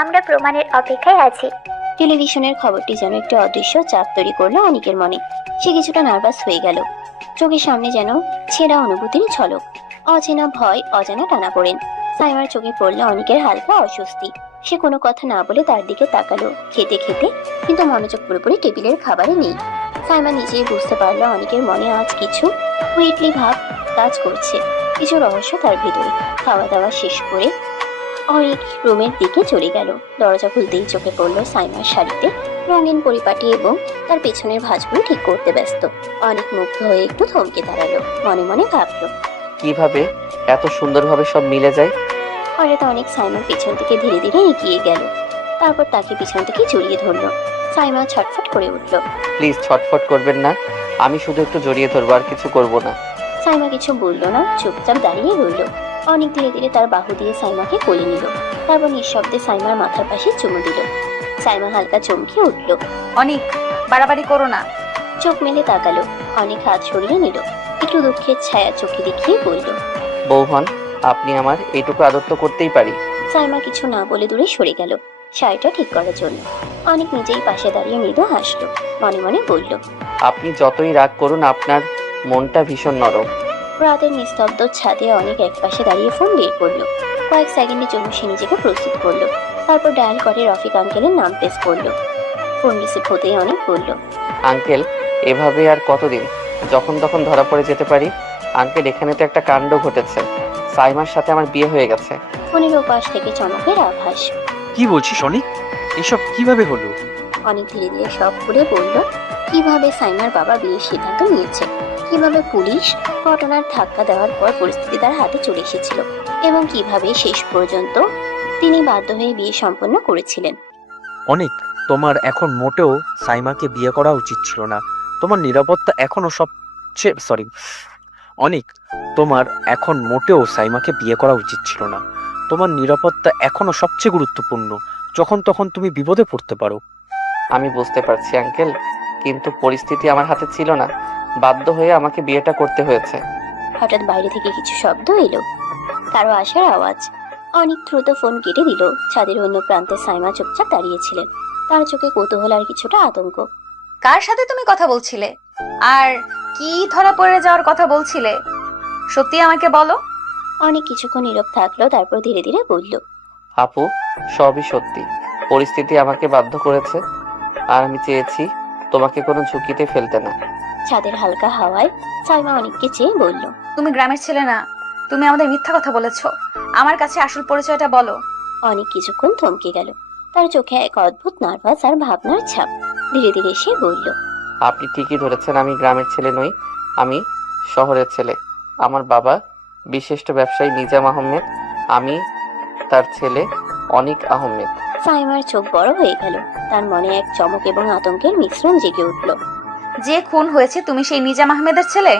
আমরা প্রমাণের অপেক্ষায় আছি। টেলিভিশনের খবরটি যেন একটি অদৃশ্য চাপ তৈরি করলো অনেকের মনে। সে কিছুটা নার্ভাস হয়ে গেল। চোখের সামনে যেন ছেঁড়া অনুভূতির ঝলক, অচেনা ভয়, অজানা টানাপোড়েন। সাইমার চোখে পড়লো অনেকের হালকা অস্বস্তি। সে কোনো কথা না বলে তার দিকে তাকালো, খেতে খেতে, কিন্তু মনোযোগ পুরোপুরি টেবিলের খাবারে নেই। সাইমা নিজেই বুঝতে পারলো অনেকের মনে আজ কিছু হুইটলি ভাব কাজ করছে, কিছু রহস্য তার ভিতরে। খাওয়া দাওয়া শেষ করে অনেক রুমের দিকে চলে গেল। দরজা খুলতেই চোখে পড়লো সাইমার শাড়িতে রঙিন পরিপাটি এবং তার পেছনের ভাঁজগুলো ঠিক করতে ব্যস্ত। অনেক মুগ্ধ হয়ে একটু থমকে দাঁড়ালো, মনে মনে ভাবলো, কিভাবে এত সুন্দরভাবে সব মিলে যায়? হঠাৎ অনেক সাইমার পিছন থেকে ধীরে ধীরে এগিয়ে গেল, তারপর তাকে পিছন থেকে জড়িয়ে ধরলো। সাইমা ছটফট করে উঠল। প্লিজ ছটফট করবেন না, আমি শুধু একটু জড়িয়ে ধরবো, আর কিছু করব না। সাইমা কিছু বলল না, চুপচাপ দাঁড়িয়ে রইল। অনেক ধীরে ধীরে তার বাহু দিয়ে সাইমাকে কোলে নিল, তারপর নিঃশব্দে সাইমার মাথার পাশে চুমু দিল। সাইমা হালকা চমকে উঠল। অনেক বাড়াবাড়ি করো না। চোখ মেলে তাকালো, অনেক হাত সরিয়ে নিল, একটু দুঃখের ছায়া চোখে দেখিয়ে বলল, বৌহন, আপনি আমার এইটুকু আদর তো করতেই পারি। সাইমা কিছু না বলে দূরে সরে গেল শাড়িটা ঠিক করার জন্য। অনেক নিজেই পাশে দাঁড়িয়ে মৃদু হাসলো, মনে মনে বলল, আপনি যতই রাগ করুন, আপনার মনটা ভীষণ নরম। রাতের নিস্তব্ধ ছাদে অনেক এক পাশে দাঁড়িয়ে ফোন বের করলো। কয়েক সেকেন্ডের জন্য সে নিজেকে প্রস্তুত করলো, তারপর ডায়াল করে রফিক আঙ্কেলের নাম প্রেস করলো। ফোন রিসিভ হতেই অনেক বলল, আঙ্কেল, এভাবে আর কতদিন? যখন তখন ধরা পড়ে যেতে পারি। আঙ্কেল, এখানে তো একটা কাণ্ড ঘটেছে। সাইমার সাথে আমার বিয়ে হয়ে গেছে। ফোনের ওপাশ থেকে চমকের আভাস। কি বলছিস অনিক? এসব কিভাবে হলো? অনেক ধীরে ধীরে সব খুলে বলল, কিভাবে সাইমার বাবা বিয়ের সিদ্ধান্ত নিয়েছে, কিভাবে পুলিশ ঘটনার ধাক্কা দেওয়ার পর পরিস্থিতি তার হাতে চলে এসেছিল, এবং কিভাবে শেষ পর্যন্ত তিনি বাধ্য হয়ে বিয়ে সম্পন্ন করেছিলেন। অনিক, তোমার এখন মোটেও সাইমাকে বিয়ে করা উচিত ছিল না। তোমার নিরাপত্তা এখনো অনিক, তোমার এখন মোটেও সাইমাকে বিয়ে করা উচিত ছিল না। তোমার নিরাপত্তা এখনো সবচেয়ে গুরুত্বপূর্ণ। যখন তখন তুমি বিপদে পড়তে পারো। আমি বুঝতে পারছি আঙ্কেল, কিন্তু পরিস্থিতি আমার হাতে ছিল না। বাধ্য হয়ে আমাকে বিয়েটা করতে হয়েছে। হঠাৎ বাইরে থেকে কিছু শব্দ এলো, কারো আসার আওয়াজ। অনেক দ্রুত ফোন কেটে দিল। ছাদের অন্য প্রান্তে সাইমা চুপচাপ দাঁড়িয়েছিলেন, তার চোখে কৌতূহল আর কিছুটা আতঙ্ক। কার সাথে তুমি কথা বলছিলে? আর কি ধরা পড়ে যাওয়ার কথা বলছিলে? সত্যি আমাকে বলো। অনেক কিছুক্ষণ নীরব থাকলো, তারপর ধীরে ধীরে বলল, আপু, সবই সত্যি। পরিস্থিতি আমাকে বাধ্য করেছে, আর আমি চেয়েছি তোমাকে কোনো ঝুঁকিতে ফেলতে না। ছাদের হালকা হাওয়ায় সাইমা অনেককে চেয়ে বলল, তুমি গ্রামের ছেলে না, তুমি আমাদের মিথ্যা কথা বলেছো। আমার কাছে আসল পরিচয়টা বলো। অনেক কিছুক্ষণ থমকে গেল, তার চোখে এক অদ্ভুত নার্ভাস আর ভাবনার ছাপ। ধীরে ধীরে সে বলল, আপনি ঠিকই ধরেছেন, আমি গ্রামের ছেলে নই, আমি শহরের ছেলে। আমার বাবা বিশিষ্ট ব্যবসায়ী নিজাম আহমেদ, আমি তার ছেলে অনিক আহমেদ। সাইমার চোখ বড় হয়ে গেল, তার মনে এক চমক এবং আতঙ্কের মিশ্রণ জেগে উঠল। যে খুন হয়েছে তুমি সেই নিজাম আহমেদের ছেলে?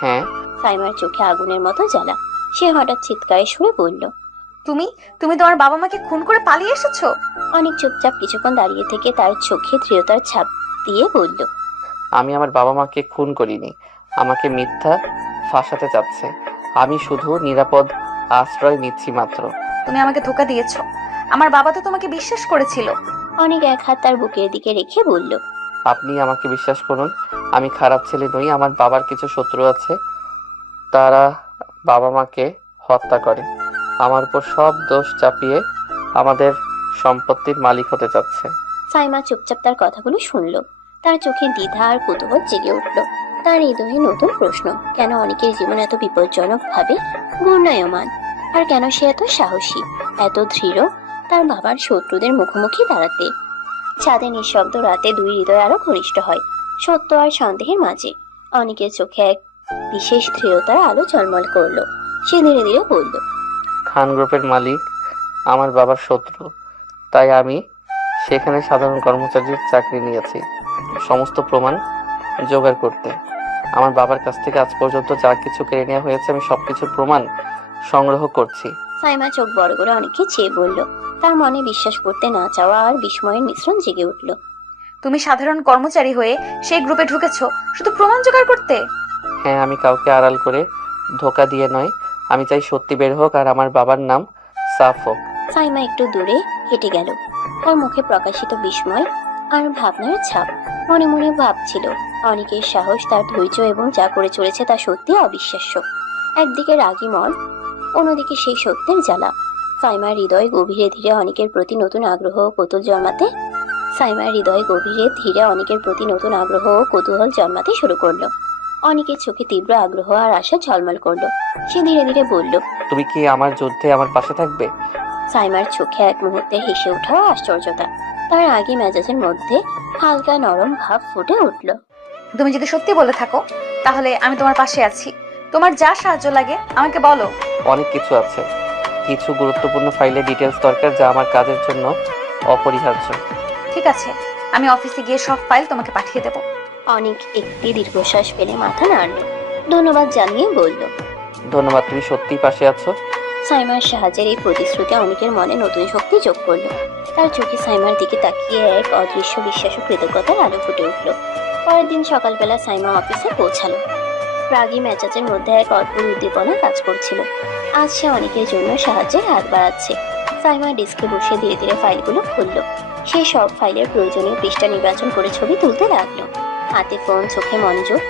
হ্যাঁ। সাইমার চোখে আগুনের মতো জ্বালা। সে হঠাৎ চিৎকারে সুরে বলল, তুমি তুমি তোমার বাবা মাকে খুন করে পালিয়ে এসেছো? অনেক চুপচাপ কিছুক্ষণ দাঁড়িয়ে থেকে তার চোখে দৃঢ়তার ছাপ দিয়ে বলল, আমি আমার বাবা মাকে খুন করিনি, আমাকে মিথ্যা ফাঁসাতে চাচ্ছে। আমি শুধু নিরাপদ আশ্রয় নিচ্ছি মাত্র। তুমি আমাকে ধোঁকা দিয়েছো। আমার বাবা তো তোমাকে বিশ্বাস করেছিল। অনেক এক হাত তার বুকের দিকে রেখে বলল, আপনি আমাকে বিশ্বাস করুন, আমি খারাপ ছেলে নই। আমার বাবার কিছু শত্রু আছে, তারা বাবা মাকে হত্যা করে আমার উপর সব দোষ চাপিয়ে আমাদের সম্পত্তির মালিক হতে চাচ্ছে। সাইমা চুপচাপ তার কথাগুলো শুনল, তার চোখে দ্বিধা আর কৌতূহল জেগে উঠল। তার হৃদয়ে নতুন প্রশ্ন, কেন অনেকের জীবন এত বিপজ্জনক ভাবে ঘূর্ণায়মান, আর কেন সে এত সাহসী, এত দৃঢ় তার বাবার শত্রুদের মুখোমুখি দাঁড়াতে। ছাদে নিঃশব্দ রাতে দুই হৃদয় আরো ঘনিষ্ঠ হয়, সত্য আর সন্দেহের মাঝে। অনেকের চোখে এক বিশেষ দৃঢ়তার আলো ঝলমল করলো। সে ধীরে ধীরে বলল, খান গ্রুপের মালিক আমার বাবার শত্রু, তাই আমি সেখানে সাধারণ কর্মচারীর চাকরি নিয়েছি সমস্ত প্রমাণ জোগাড় করতে। আমার বাবার কাছ থেকে আজ পর্যন্ত যা কিছু কেড়ে নেওয়া হয়েছে, আমি সবকিছুর প্রমাণ সংগ্রহ করছি। সাইমা চোখ বড় করে অনেককে চেয়ে বলল, তার মনে বিশ্বাস করতে না চাওয়া আর বিস্ময়ের মিশ্রণ জেগে উঠল। তুমি সাধারণ কর্মচারী হয়ে সেই গ্রুপে ঢুকেছো শুধু প্রমাণ জোগাড় করতে? হ্যাঁ, আমি কাউকে আড়াল করে ধোকা দিয়ে নয়, আমি চাই সত্যি বের হোক আর আমার বাবার নাম সাফ হোক। সাইমা একটু দূরে হেঁটে গেল, তার মুখে প্রকাশিত বিস্ময় আর ভাবনার ছাপ। মনে মনে ভাবছিল, অনেকের সাহস, তার ধৈর্য এবং যা করে চলেছে তা সত্যি অবিশ্বাস্য। একদিকে রাগী মন, অন্যদিকে সেই সত্যের জ্বালা। সাইমার হৃদয় গভীরে ধীরে অনেকের প্রতি নতুন আগ্রহ ও কৌতূহল জন্মাতে শুরু করলো। অনেকের চোখে তীব্র আগ্রহ আর আশা ঝলমল করলো। সে ধীরে ধীরে বলল, তুমি কি আমার যুদ্ধে আমার পাশে থাকবে? সাইমার চোখে এক মুহূর্তে হেসে ওঠা আশ্চর্যতা, তার আগে মেজাজের মধ্যে হালকা নরম ভাব ফুটে উঠল। তুমি যদি সত্যি বলে থাকো তাহলে আমি তোমার পাশে আছি। তোমার যা সাহায্য লাগে আমাকে বলো। অনেক কিছু আছে, কিছু গুরুত্বপূর্ণ ফাইলের ডিটেলস দরকার যা আমার কাজের জন্য অপরিহার্য। ঠিক আছে, আমি অফিসে গিয়ে সব ফাইল তোমাকে পাঠিয়ে দেবো। অনেক একটি দীর্ঘশ্বাস ফেলে মাথা নাড়ল, ধন্যবাদ জানিয়ে বলল। ধন্যবাদ, তুমি সত্যিই পাশে আছো। সাইমার সাহায্যের এই প্রতিশ্রুতি অনেকের মনে নতুন শক্তি যোগ করলো। তার চোখে সাইমার দিকে তাকিয়ে এক অদৃশ্য বিশ্বাস ও কৃতজ্ঞতার আলো ফুটে উঠল। পরের দিন সকালবেলা সাইমা অফিসে পৌঁছালো। রাগী মেজাজের মধ্যে এক অদ্ভুত উদ্দীপনা কাজ করছিল। আজ সে অনেকের জন্য সাহায্যের হাত বাড়াচ্ছে। সাইমা ডেস্কে বসে ধীরে ধীরে ফাইলগুলো খুলল। সে সব ফাইলের প্রয়োজনীয় পৃষ্ঠা নির্বাচন করে ছবি তুলতে লাগলো। হাতে ফোন, চোখে মনোযোগ,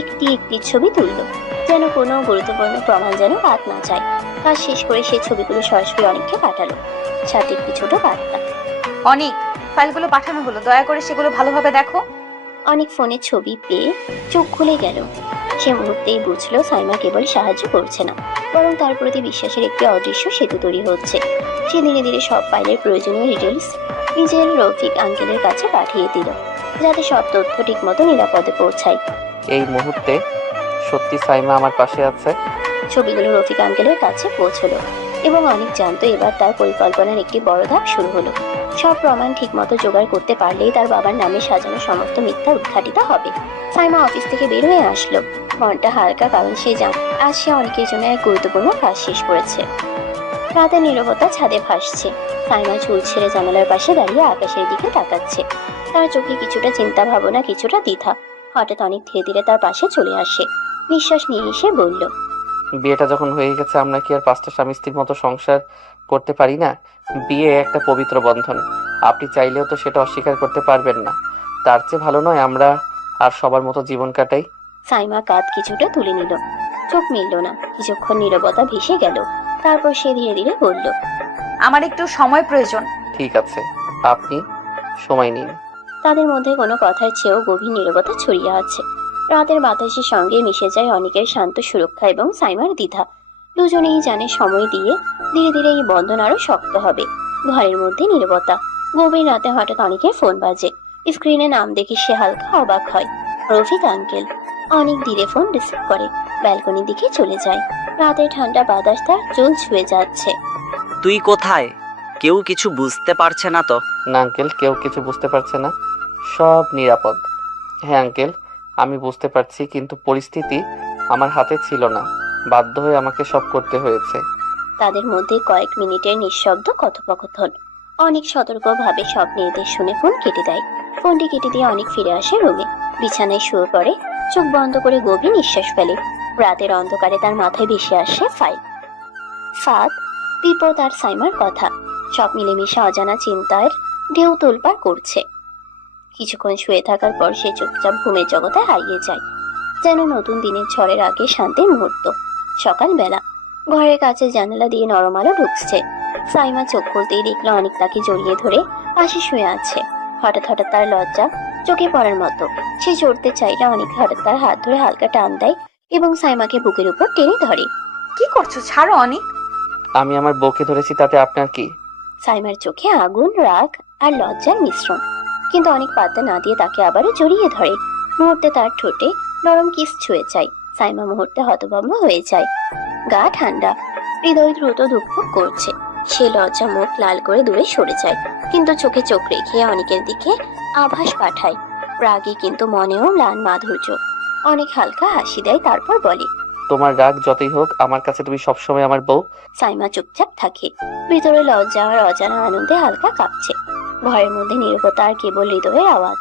একটি একটি ছবি তুলল, যেন কোনো গুরুত্বপূর্ণ প্রমাণ যেন বাদ না যায়। কাজ শেষ করে সে ছবিগুলো সরাসরি অনেককে পাঠালো, সাথে একটি ছোট বার্তা। অনেক, ফাইলগুলো পাঠানো হলো, দয়া করে সেগুলো ভালোভাবে দেখো। অনেক ফোনে ছবি পেয়ে চোখ খুলে গেল। সে মুহূর্তেই বুঝলো সাইমা কেবল সাহায্য করছে না, বরং তার প্রতি বিশ্বাসের একটি অদৃশ্য সেতু তৈরি হচ্ছে। সে ধীরে ধীরে সব ফাইলের প্রয়োজনীয় ডিটেলস নিজের রফিক আঙ্কেলের কাছে পাঠিয়ে দিল, যাতে সব তথ্য ঠিকমতো নিরাপদে পৌঁছায়। এই মুহূর্তে সত্যি সাইমা আমার পাশে আছে। ছবিগুলো রফিক আঙ্কেলের কাছে পৌঁছলো এবং অনেক জানতো এবার তার পরিকল্পনার একটি বড় ধাপ শুরু হলো। সব প্রমাণ ঠিকমতো জোগাড় করতে পারলেই তার বাবার নামে সাজানো সমস্ত মিথ্যা উদ্ঘাটিত হবে। সাইমা অফিস থেকে বের হয়ে আসলো, মনটা হালকা, কারণ সে জানে আজ সে অনেকের জন্য এক গুরুত্বপূর্ণ কাজ শেষ করেছে। রাতের নীরবতা ছাদে ভাসছে। সাইমা চুল ছেড়ে জানালার পাশে দাঁড়িয়ে আকাশের দিকে তাকাচ্ছে। তার চোখে কিছুটা চিন্তা ভাবনা, কিছুটা দ্বিধা। হঠাৎ অনেক ধীরে ধীরে তার পাশে চলে আসে। নিঃশ্বাস নিয়ে এসে বলল, বিয়েটা যখন হয়ে গেছে, আমরা কি আর 5টা স্বামী স্ত্রীর মতো সংসার করতে পারি না? বিয়ে একটা পবিত্র বন্ধন, আপনি চাইলেও তো সেটা অস্বীকার করতে পারবেন না। তার চেয়ে ভালো নয় আমরা আর সবার মতো জীবন কাটাই? সাইমা কাঁধ কিছুটা তুলে নিল, চোখ মিলল না। কিছুক্ষণ নীরবতা ভেসে গেল, তারপর সে ধীরে ধীরে বলল, আমার একটু সময় প্রয়োজন। ঠিক আছে, আপনি সময় নিন। তাদের মধ্যে কোনো কথার চেয়েও গভীর নীরবতা ছড়িয়ে আছে। রাতের বাতাসের সঙ্গে মিশে যায় অনেকের শান্ত সুরক্ষা এবং সাইমার দ্বিধা। দুজনেই জানে সময় দিয়ে ধীরে ধীরে এই বন্ধন আরো শক্ত হবে। ঘরের মধ্যে নীরবতা। গভীর রাতে হঠাৎ অনেকের ফোন বাজে। স্ক্রিনে নাম দেখে সে হালকা অবাক হয়। রফিক আঙ্কেল। অনেক ধীরে ফোন রিসিভ করে, ব্যালকনির দিকে চলে যায়। রাতের ঠান্ডা বাতাস তার চুল ছুঁয়ে যাচ্ছে। তুই কোথায়? কেউ কিছু বুঝতে পারছে না তো? না আঙ্কেল, কেউ কিছু বুঝতে পারছে না, সব নিরাপদ। হ্যাঁ আঙ্কেল, আমি বুঝতে পারছি, কিন্তু পরিস্থিতি আমার হাতে ছিল না, বাধ্য হয়ে আমাকে সব করতে হয়েছে। তাদের মধ্যে কয়েক মিনিটের নিঃশব্দ কথোপকথন। অনেক সতর্কভাবে সব নির্দেশ শুনে ফোন কেটে দেয়। ফোনটি কেটে দিয়ে অনেক ফিরে আসে রুমে, বিছানায় শুয়ে পড়ে, চোখ বন্ধ করে গভীর নিঃশ্বাস ফেলে। রাতের অন্ধকারে তার মাথায় ভেসে আসে ফাইল, ফাঁদ, বিপদ আর সাইমার কথা। সব মিলেমিশে অজানা চিন্তার ঢেউ তোলপাড় করছে। কিছুক্ষণ শুয়ে থাকার পর সে চুপচাপ ঘুমের জগতে হারিয়ে যায়, যেন নতুন দিনের ঝড়ের আগে শান্তির মুহূর্ত। সকালবেলা ঘরের কাছে জানালা দিয়ে নরম আলো ঢুকছে। সাইমা চোখ খুলতেই দেখলো অনেক তাকে জড়িয়ে ধরে পাশে শুয়ে আছে। হঠাৎ হঠাৎ তার লজ্জা চোখে পড়ার মতো। সে চড়তে চাইলে অনেক হঠাৎ তার হাত ধরে হালকা টান দেয় এবং সাইমাকে বুকের উপর টেনে ধরে। কি করছো? ছাড়ো অনেক। আমি আমার বউকে ধরেছি, তাতে আপনার কি? সাইমার চোখে আগুন, রাগ আর লজ্জার মিশ্রণ, কিন্তু অনেক পাত্তা না দিয়ে তাকে আবারও জড়িয়ে ধরে। মুহূর্তে তার ঠোঁটে নরম কিস ছুঁয়ে যায়। সাইমা মুহূর্তে হতভম্ব হয়ে যায়। গা ঠান্ডা, হৃদয় দ্রুত ধুকপুক করছে। সে লজ্জা মুখ লাল করে দূরে সরে যায়, কিন্তু চোখে চোখ রেখে অনেকের দিকে আভাস পাঠায়। রাগী কিন্তু মনেও ম্লান মাধুর্য। অনেক হালকা হাসি দেয়, তারপর বলে, তোমার রাগ যতই হোক, আমার কাছে তুমি সবসময় আমার বউ। সাইমা চুপচাপ থাকে, ভিতরে লজ্জা আর অজানা আনন্দে হালকা কাঁপছে। ঘরের মধ্যে নীরবতা আর কেবল হৃদয়ের আওয়াজ।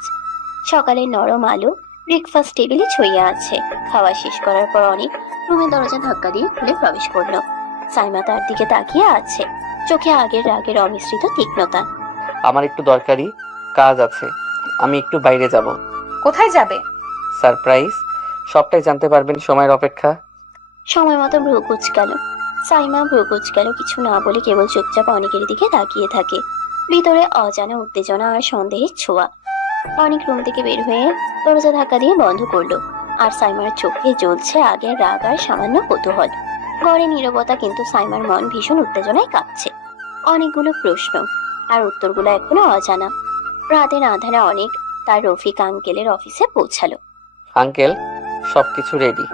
সকালের নরম আলো ব্রেকফাস্ট টেবিলে ছড়িয়ে আছে। খাওয়া শেষ করার পর অনেক রুমের দরজা ধাক্কা দিয়ে খুলে প্রবেশ করলো। সাইমা তার দিকে তাকিয়ে আছে, চোখে আগের রাগের অমিশ্রিত তীক্ষ্ণতা। আমার একটু দরকারি কাজ আছে, আমি একটু বাইরে যাব। কোথায় যাবে? সারপ্রাইজ, সবটাই জানতে পারবেন সময়ের অপেক্ষা। সময় মতো ভ্রু কুচকালো। সাইমা ভ্রু কুচকালো, কিছু না বলে কেবল চুপচাপ অনেকের দিকে তাকিয়ে থাকে। ভিতরে অজানা উত্তেজনা আর সন্দেহের ছোঁয়া। অনেক রুম থেকে বের হয়ে দরজা ধাক্কা দিয়ে বন্ধ করলো, আর সাইমার চোখে জ্বলছে আগের রাগ আর সামান্য কৌতূহল। ঘরে নীরবতা, কিন্তু সাইমার মন ভীষণ উত্তেজনায় কাঁপছে। অনেকগুলো প্রশ্ন, আর উত্তরগুলো এখনো অজানা। রাতের আঁধারে অনেক তার রফিক আঙ্কেলের অফিসে পৌঁছালো। আঙ্কেল, সবকিছু রেডি।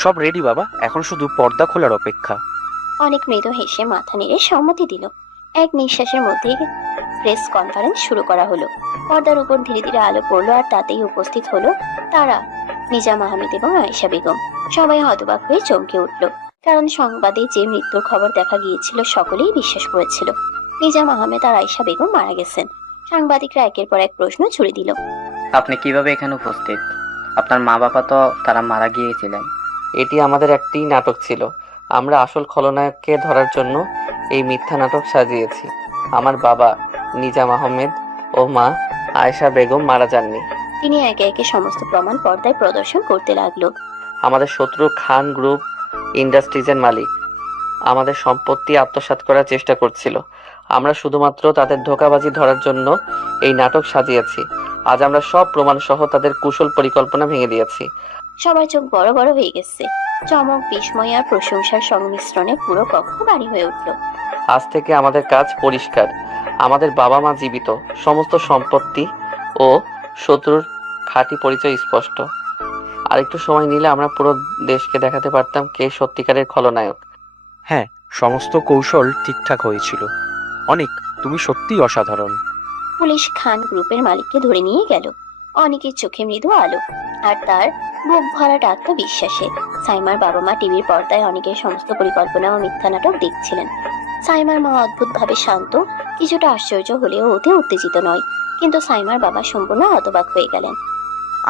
সব রেডি বাবা, এখন শুধু পর্দা খোলার অপেক্ষা। অনেক মৃদু হেসে মাথা নেড়ে সম্মতি দিল। এক নিঃশ্বাসের মধ্যে প্রেস কনফারেন্স শুরু করা হলো। পর্দার উপর ধীরে ধীরে আলো পড়লো আর তাতেই উপস্থিত হলো তারা, নিজাম আহমেদ এবং আয়েশা বেগম। সবাই হতবাক হয়ে চমকে উঠল, কারণ সংবাদে যে মৃত্যুর খবর দেখা গিয়েছিল সকলেই বিশ্বাস করেছিল নিজাম আহমেদ আর আয়েশা বেগম মারা গেছেন। সাংবাদিকরা একের পর এক প্রশ্ন ছুড়ে দিল। আপনি কিভাবে এখানে উপস্থিত? আপনার মা বাবা তো তারা মারা গিয়েছিলেন। এটি আমাদের একটি নাটক ছিল। আমরা আসল খলনায়ককে ধরার জন্য এই মিথ্যা নাটক সাজিয়েছি। আমার বাবা নিজাম আহমেদ ও মা আয়েশা বেগম মারা যাননি। তিনি একে একে সমস্ত প্রমাণ পর্দায় প্রদর্শন করতে লাগলো। আমাদের শত্রু খান গ্রুপ ইন্ডাস্ট্রিজের মালিক আমাদের সম্পত্তি আত্মসাৎ করার চেষ্টা করছিল। আমরা শুধুমাত্র তাদের ধোঁকাবাজি ধরার জন্য এই নাটক সাজিয়েছি। আজ আমরা সব প্রমাণ সহ তাদের কুশল পরিকল্পনা ভেঙে দিয়েছি। সবার চোখ বড় বড় হয়ে গেছে। চমক, বিস্ময় আর প্রশংসার সংমিশ্রণে পুরো কক্ষ ভারী হয়ে উঠল। আজ থেকে আমাদের কাজ পরিষ্কার। আমাদের বাবা মা জীবিত, সমস্ত সম্পত্তি ও শত্রুর খাঁটি পরিচয় স্পষ্ট। আরেকটু সময় নিলে আমরা পুরো দেশকে দেখাতে পারতাম কে সত্যিকারের খলনায়ক। হ্যাঁ, সমস্ত কৌশল ঠিকঠাক হয়েছিল। অনেক, তুমি সত্যিই অসাধারণ। পুলিশ খান গ্রুপের মালিককে ধরে নিয়ে গেল। অনেকের চোখে মৃদু আলো আর তার বুক ভরাট আত্মবিশ্বাসে। সাইমার বাবা মা টিভির পর্দায় অনেকের সমস্ত পরিকল্পনা ও মিথ্যা নাটক দেখছিলেন। সাইমার মা অদ্ভুতভাবে শান্ত, কিছুটা আশ্চর্য হলেও অতি উত্তেজিত নয়। কিন্তু সাইমার বাবা সম্পূর্ণ হতবাক হয়ে গেলেন।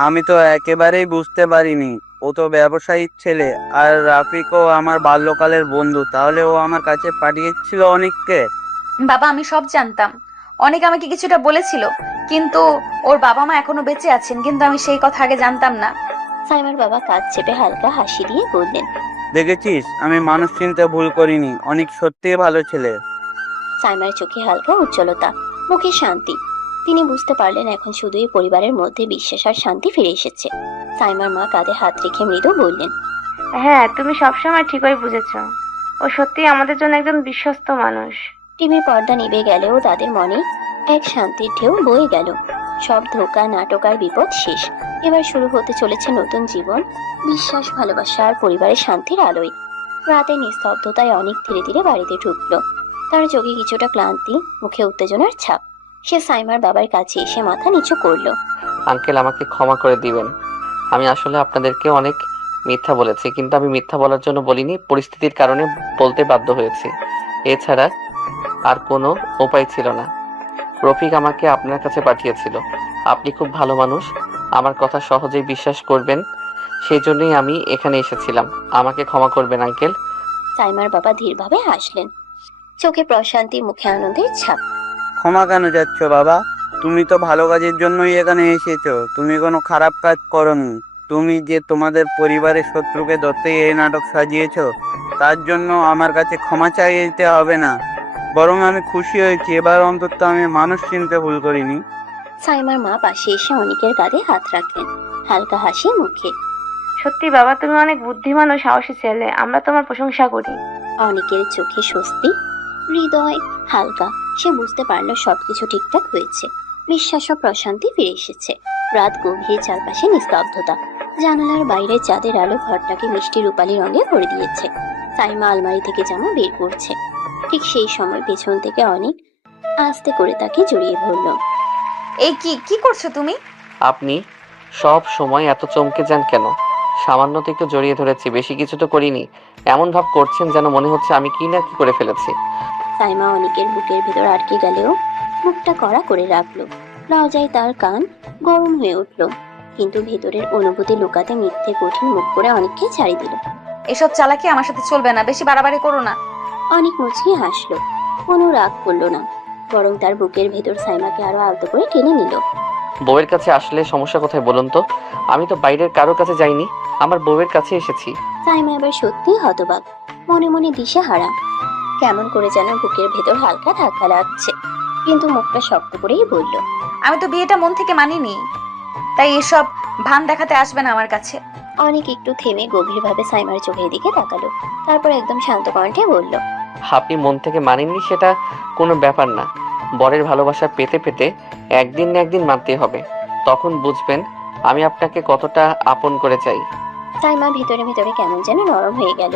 আমি তো একেবারেই বুঝতে পারিনি, ও তো ব্যবসায়ীর ছেলে, আর রাফিকও আমার বাল্যকালের বন্ধু, তাহলে ও আমার কাছে পাঠিয়েছিল অনেককে? বাবা, আমি সব জানতাম। অনেক আমাকে কিছুটা বলেছিল, কিন্তু ওর বাবা মা এখনো বেঁচে আছেন, কিন্তু আমি সেই কথা আগে জানতাম না। সাইমার বাবা কাঁধ চেপে হালকা হাসি দিয়ে বললেন, দেখেছিস, আমি মানুষ চিনতে ভুল করিনি। অনেক সত্যিই ভালো ছেলে। সাইমার চোখে হালকা উজ্জ্বলতা, মুখে শান্তি। তিনি বুঝতে পারলেন এখন শুধুই পরিবারের মধ্যে বিশ্বাস আর শান্তি ফিরে এসেছে। সাইমার মা কাঁধে হাত রেখে মৃদু বললেন, হ্যাঁ, তুমি সবসময় ঠিকই বুঝেছো। ও সত্যি আমাদের জন্য একজন বিশ্বস্ত মানুষ। টিভির পর্দা নিভে গেলেও তাদের মনে এক শান্তির ঢেউ বয়ে গেল। সব ধোঁকা, নাটক আর বিপদ শেষ। এবার শুরু হতে চলেছে নতুন জীবন, বিশ্বাস, ভালোবাসা আর পরিবারের শান্তির আলোয়। রাতের নিস্তব্ধতায় অনেক ধীরে ধীরে বাড়িতে ঢুকলো। তার চোখে কিছুটা ক্লান্তি, মুখে উত্তেজনার ছাপ। সে সাইমার বাবার কাছে এসে মাথা নিচু করলো। আঙ্কেল, আমাকে ক্ষমা করে দিবেন। আমি আসলে আপনাদেরকে অনেক মিথ্যা বলেছি, কিন্তু আমি মিথ্যা বলার জন্য বলিনি, পরিস্থিতির কারণে বলতে বাধ্য হয়েছি। এছাড়া আর কোনো উপায় ছিল না। রফিক আমাকে আপনার কাছে পাঠিয়েছিল। আপনি খুব ভালো মানুষ, আমার কথা সহজেই বিশ্বাস করবেন, সেই জন্যই আমি এখানে এসেছিলাম। আমাকে ক্ষমা করবেন আঙ্কেল। সাইমার বাবা ধীরভাবে হাসলেন, চোখে প্রশান্তি, মুখে আনন্দের ছাপ। ক্ষমা কেন যাচ্ছ বাবা? তুমি তো ভালো কাজের জন্যই এখানে এসেছো, তুমি কোনো খারাপ কাজ করোনি। তুমি যে তোমাদের পরিবারের শত্রুকে ধরতে এই নাটক সাজিয়েছো, তার জন্য আমার কাছে ক্ষমা চাইতে হবে না। বরং আমি খুশি হয়েছি, এবার অন্তত আমি মানুষ চিনতে ভুল করিনি। সাইমার মা পাশে এসে অনেকের কাঁধে হাত রাখলেন, হালকা হাসি মুখে। সত্যি বাবা, তুমি অনেক বুদ্ধিমান ও সাহসী ছেলে। আমরা তোমার প্রশংসা করি। অনেকের চোখে স্বস্তি, হৃদয় হালকা। সে বুঝতে পারলো সবকিছু ঠিকঠাক হয়েছে। বিশ্বাস ও প্রশান্তি ফিরে এসেছে। রাত গভীর, চারপাশে নিস্তব্ধতা। জানালার বাইরে চাঁদের আলো ঘরটাকে মিষ্টি রূপালী রঙে ভরে দিয়েছে। সাইমা আলমারি থেকে জামা বের করছে। ঠিক সেই সময় পেছন থেকে অনেক আস্তে করে তাকে জড়িয়ে ধরল। এই কি করছো তুমি? আপনি সব সময় এত চমকে যান কেন? সামান্য তো একটু জড়িয়ে ধরেছি, বেশি কিছু তো করিনি। এমন ভাব করছেন যেন মনে হচ্ছে আমি কি না কি করে ফেলেছি। সাইমা অনেকের বুকের ভেতর আটকে গেলেও মুখটা কড়া করে রাখলো। লজ্জায় তার কান গরম হয়ে উঠল, কিন্তু ভেতরের অনুভূতি লুকাতে মিথ্যে কঠিন মুখ করে অনেককে ছাড়ি দিল। এসব চালাকি আমার সাথে চলবে না, বেশি বাড়াবাড়ি করো না। অনেক মুচকি হাসলো, কোনো রাগ করলো না, বরং তার বুকের ভেতর সাইমাকে আরো আলতো করে টেনে নিল। বউয়ের কাছে আসলে সমস্যা কোথায় বলুন তো? আমি তো বাইরের কারোর কাছে যাইনি, আমার বউয়ের কাছে এসেছি। সাইমা এবার সত্যি হতবাক, মনে মনে দিশেহারা। কেমন করে যেন বুকের ভেতর হালকা ধাক্কা লাগছে, কিন্তু মুখটা শক্ত করেই বলল, আমি তো বিয়েটা মন থেকে মানিনি, তাই এসব ভান দেখাতে আসবে না আমার কাছে। অনেক একটু থেমে গভীরভাবে সাইমার চোখের দিকে তাকালো, তারপর একদম শান্ত কণ্ঠে বলল, আপনি মন থেকে মানেননি সেটা কোনো ব্যাপার না। বরের ভালোবাসা পেতে পেতে একদিন না একদিন মানতে হবে, তখন বুঝবেন আমি আপনাকে কতটা আপন করে চাই। সাইমা ভিতরে ভিতরে কেমন যেন নরম হয়ে গেল।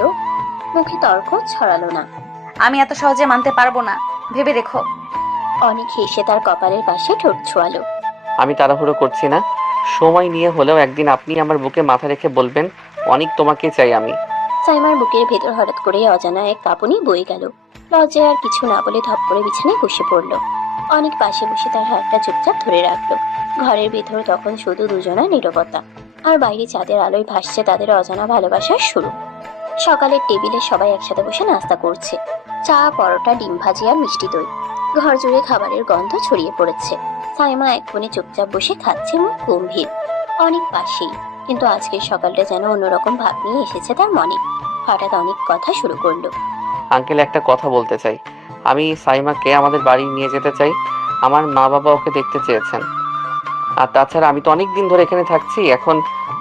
মুখে তর্ক ছড়ালো না। আমি এত সহজে মানতে পারবো না, ভেবে রেখো। অনেক হেসে তার কপালের পাশে ঠোঁট ছোঁয়ালো। আমি তাড়াহুড়ো করছি না, সময় নিয়ে হলেও একদিন আপনি আমার বুকে মাথা রেখে বলবেন অনেক তোমাকে চাই আমি। সাইমার বুকের ভেতর হঠাৎ করে অজানা এক কাঁপুনি বয়ে গেল। লজ্জায় আর কিছু না বলে ধপ করে বিছানায় বসে পড়ল। অনেক পাশে বসে তার হাতটা চুপচাপ ধরে রাখলো। ঘরের ভেতর তখন শুধু দুজনা নীরবতা, আর বাইরে চাঁদের আলোয় ভাসছে তাদের অজানা ভালোবাসার শুরু। সকালের টেবিলে সবাই একসাথে বসে নাস্তা করছে। চা, পরোটা, ডিম ভাজি আর মিষ্টি দই। ঘর জুড়ে খাবারের গন্ধ ছড়িয়ে পড়েছে। সাইমা এক কোণে চুপচাপ বসে খাচ্ছে, মুখ গম্ভীর। অনেক পাশেই, কিন্তু আজকের সকালটা যেন অন্যরকম ভাব নিয়ে এসেছে তার মনে। হঠাৎ অনেক কথা শুরু করলো। আঙ্কেল, একটা কথা বলতে চাই। আমি সাইমাকে আমাদের বাড়ি নিয়ে যেতে চাই। আমার মা বাবা ওকে দেখতে চেয়েছেন। আর তাছাড়া আমি তো অনেক দিন ধরে এখানে থাকছি, এখন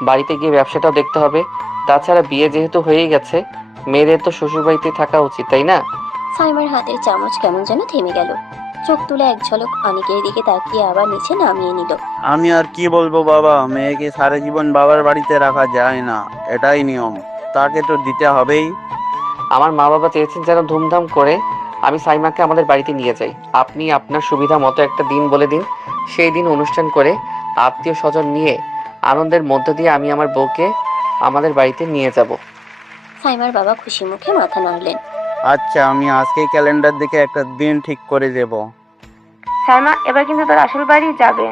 বাড়িতে গিয়ে ব্যবসাটাও দেখতে হবে। তাছাড়া বিয়ে যেহেতু হয়েই গেছে, মেয়েদের তো শ্বশুরবাড়িতে থাকা উচিত, তাই না? সাইমার হাতের চামচ কেমন যেন থেমে গেল। চোখ তুলে এক ঝলক অনেকের দিকে তাকিয়ে আবার নিচে নামিয়ে নিল। আমি আর কি বলবো বাবা, মেয়েকে সারা জীবন বাবার বাড়িতে রাখা যায় না, এটাই নিয়ম, তাকে তো দিতে হবেই। আমার মা বাবা চেয়েছেন যেন ধুমধাম করে আমি সাইমাকে আমাদের বাড়িতে নিয়ে যাই। আপনি আপনার সুবিধা মতো একটা দিন বলে দিন, সেই দিন অনুষ্ঠান করে আত্মীয় স্বজন নিয়ে আনন্দের মধ্য দিয়ে আমি আমার বউকে আমাদের বাড়িতে নিয়ে যাব। সাইমার বাবা খুশি মুখে মাথা নাড়লেন। আচ্ছা, আমি আজকেই ক্যালেন্ডার দেখে একটা দিন ঠিক করে দেব। সাইমা, এবার কিন্তু তোর আসল বাড়ি যাবে।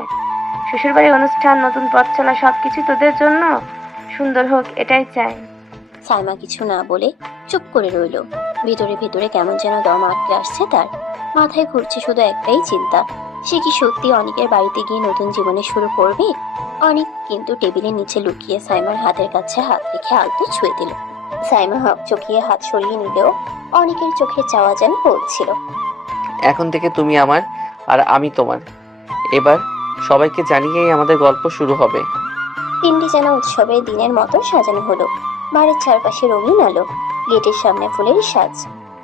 শ্বশুর বাড়ির অনুষ্ঠান, নতুন পথ চলা, সবকিছু তোদের জন্য সুন্দর হোক, এটাই চাই। সাইমা কিছু না বলে চুপ করে রইল। ভিতরে ভিতরে কেমন যেন দম আটকে আসছে তার। মাথায় ঘুরছে শুধু একটাই চিন্তা, সে কি সত্যি অনেকের বাড়িতে গিয়ে নতুন জীবনে শুরু করবে? অনেক কিন্তু টেবিলের নিচে লুকিয়ে সাইমার হাতের কাছে হাত রেখে আলতো ছুঁয়ে দিল। সাইমা হাত চোখিয়ে হাত সরিয়ে নিলেও অনেকের চোখে চাওয়া যেন বলছিল, এখন থেকে তুমি আমার আর আমি তোমার। এবার সবাইকে জানিয়েই আমাদের গল্প শুরু হবে। দিনটি যেন উৎসবের দিনের মতো সাজানো হলো। বাড়ির চারপাশে রঙিন আলো, গেটের সামনে ফুলের সাজ,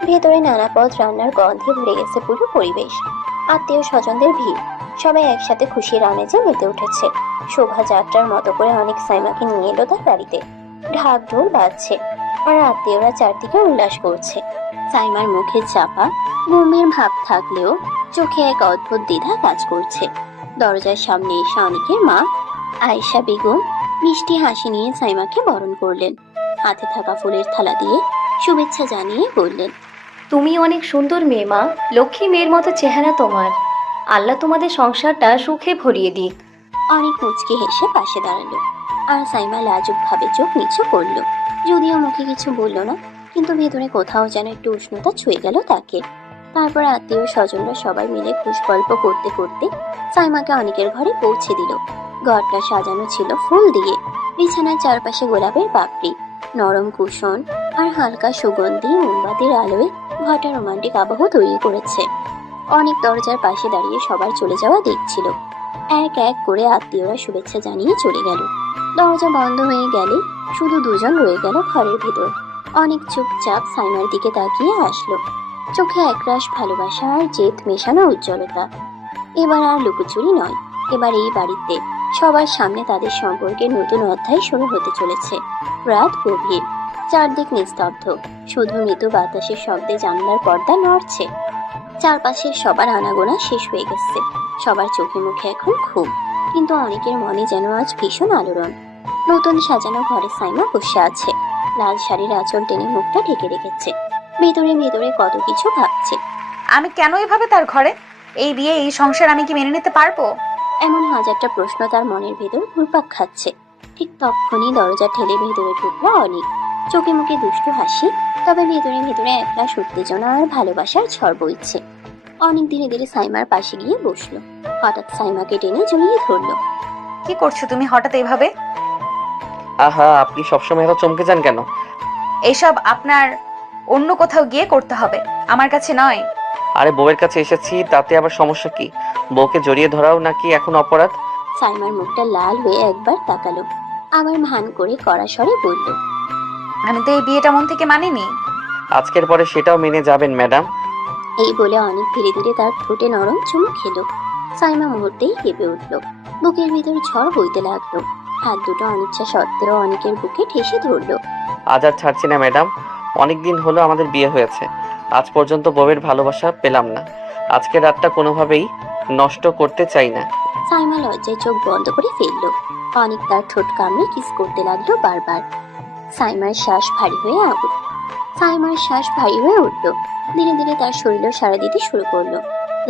ভেতরে নানা পদ রান্নার গন্ধে ভরে গেছে পুরো পরিবেশ। আত্মীয় স্বজনদের ভিড়, সবাই একসাথে খুশির আমেজে মেতে উঠেছে। শোভাযাত্রার মতো করে অনেক সাইমাকে নিয়ে এলো তার বাড়িতে। ঢাক ঢোল বাজছে, আর আত্মীয়রা চারদিকে উল্লাস করছে। সাইমার মুখে চাপা গম্ভীর ভাব থাকলেও চোখে এক অদ্ভুত দ্বিধা কাজ করছে। দরজার সামনে এসে অনেকের মা আয়েশা বেগম মিষ্টি হাসি নিয়ে সাইমাকে বরণ করলেন। হাতে থাকা ফুলের থালা দিয়ে শুভেচ্ছা জানিয়ে বললেন, তুমি অনেক সুন্দর মেয়ে মা, লক্ষ্মী মেয়ের মতো চেহারা তোমার। আল্লাহ তোমাদের সংসারটা সুখে ভরিয়ে দিক। অনেক মুচকি হেসে পাশে দাঁড়ালো, আর সাইমা লাজুক ভাবে চোখ নিচু করলো। যদিও মুখে কিছু বলল না, কিন্তু ভেতরে কোথাও যেন একটু উষ্ণতা ছুঁয়ে গেল তাকে। তারপর আত্মীয় স্বজনরা সবাই মিলে খুশ গল্প করতে করতে সাইমাকে অনেকের ঘরে পৌঁছে দিল। ঘরটা সাজানো ছিল ফুল দিয়ে, বিছানার চারপাশে গোলাপের পাপড়ি, নরম কুশন আর হালকা সুগন্ধি মোমবাতির আলোয় ঘরটা রোমান্টিক আবহ তৈরি করেছে। অনেক দরজার পাশে দাঁড়িয়ে সবার চলে যাওয়া দেখছিল। এক এক করে আত্মীয়রা শুভেচ্ছা জানিয়ে চলে গেল। দরজা বন্ধ হয়ে গেলে শুধু দুজন রয়ে গেল ঘরের ভেতর। অনেক চুপচাপ সাইমার দিকে তাকিয়ে আসলো, চোখে একরাশ ভালোবাসা আর জেদ মেশানো উজ্জ্বলতা। এবার আর লুকোচুরি নয়, এবার এই বাড়িতে সবার সামনে তাদের সম্পর্কের নতুন অধ্যায় শুরু হতে চলেছে। রাত গভীর, চারদিক নিস্তব্ধ, শুধু মৃদু বাতাসের শব্দে জানলার পর্দা নড়ছে। চারপাশের সবার আনাগোনা শেষ হয়ে গেছে, সবার চোখে মুখে এখন ঘুম, কিন্তু অনেকের মনে যেন আজ ভীষণ আলোড়ন। নতুন সাজানো ঘরে সাইমা বসে আছে, লাল শাড়ির আঁচল টেনে মুখটা ঢেকে রেখেছে। ভেতরে ভেতরে কত কিছু ভাবছে। আমি কেন এভাবে তার ঘরে? এই বিয়ে, এই সংসার আমি কি মেনে নিতে পারবো? এমন হাজারটা প্রশ্ন তার মনের ভেতর ঘুরপাক খাচ্ছে। ঠিক তখনই দরজা ঠেলে ভেতরে ঢুকলো অনেক, চোখে মুখে দুষ্টু হাসি, তবে ভেতরে ভেতরে একলা উত্তেজনা আর ভালোবাসার ঝড় বইছে। অনেক ধীরে ধীরে সাইমার পাশে গিয়ে বসলো। হঠাৎ সাইমাকে টেনে জড়িয়ে ধরলো। কি করছো তুমি হঠাৎ এইভাবে? আহা, আপনি সবসময় এত চমকে যান কেন? এইসব আপনার অন্য কোথাও গিয়ে করতে হবে, আমার কাছে নয়। আরে বউয়ের কাছে এসেছি, তাতে আবার সমস্যা কি? বউকে জড়িয়ে ধরাও নাকি এখন অপরাধ? সাইমার মুখটা লাল হয়ে একবার তাকালো, আবার ভান করে কড়া স্বরে বলল, আমি তো এই বিয়েটা মন থেকে মানিনি। আজকের পরে সেটাও মেনে যাবেন ম্যাডাম? এই বলে অনেক ধীরে ধীরে তার ঠোঁটে নরম চুমু খেলো। সাইমা মুহূর্তেই কেঁপে উঠলো, বুকের ভিতর ঝড় বইতে লাগলো। হাত দুটো অনিচ্ছা সত্ত্বেও অনেকের বুকে ঠেসে ধরলো। আজ আর ছাড়ছি না ম্যাডাম, অনেকদিন হলো আমাদের বিয়ে হয়েছে, আজ পর্যন্ত বউয়ের ভালোবাসা পেলাম না। আজকের রাতটা কোনোভাবেই নষ্ট করতে চাই না। সাইমা লজ্জায় চোখ বন্ধ করে ফেললো। অনেক তার ঠোঁট কামড়ে কিস করতে লাগলো বারবার। সাইমার শ্বাস ভারী হয়ে উঠলো। ধীরে ধীরে তার শরীরও সাড়া দিতে শুরু করলো।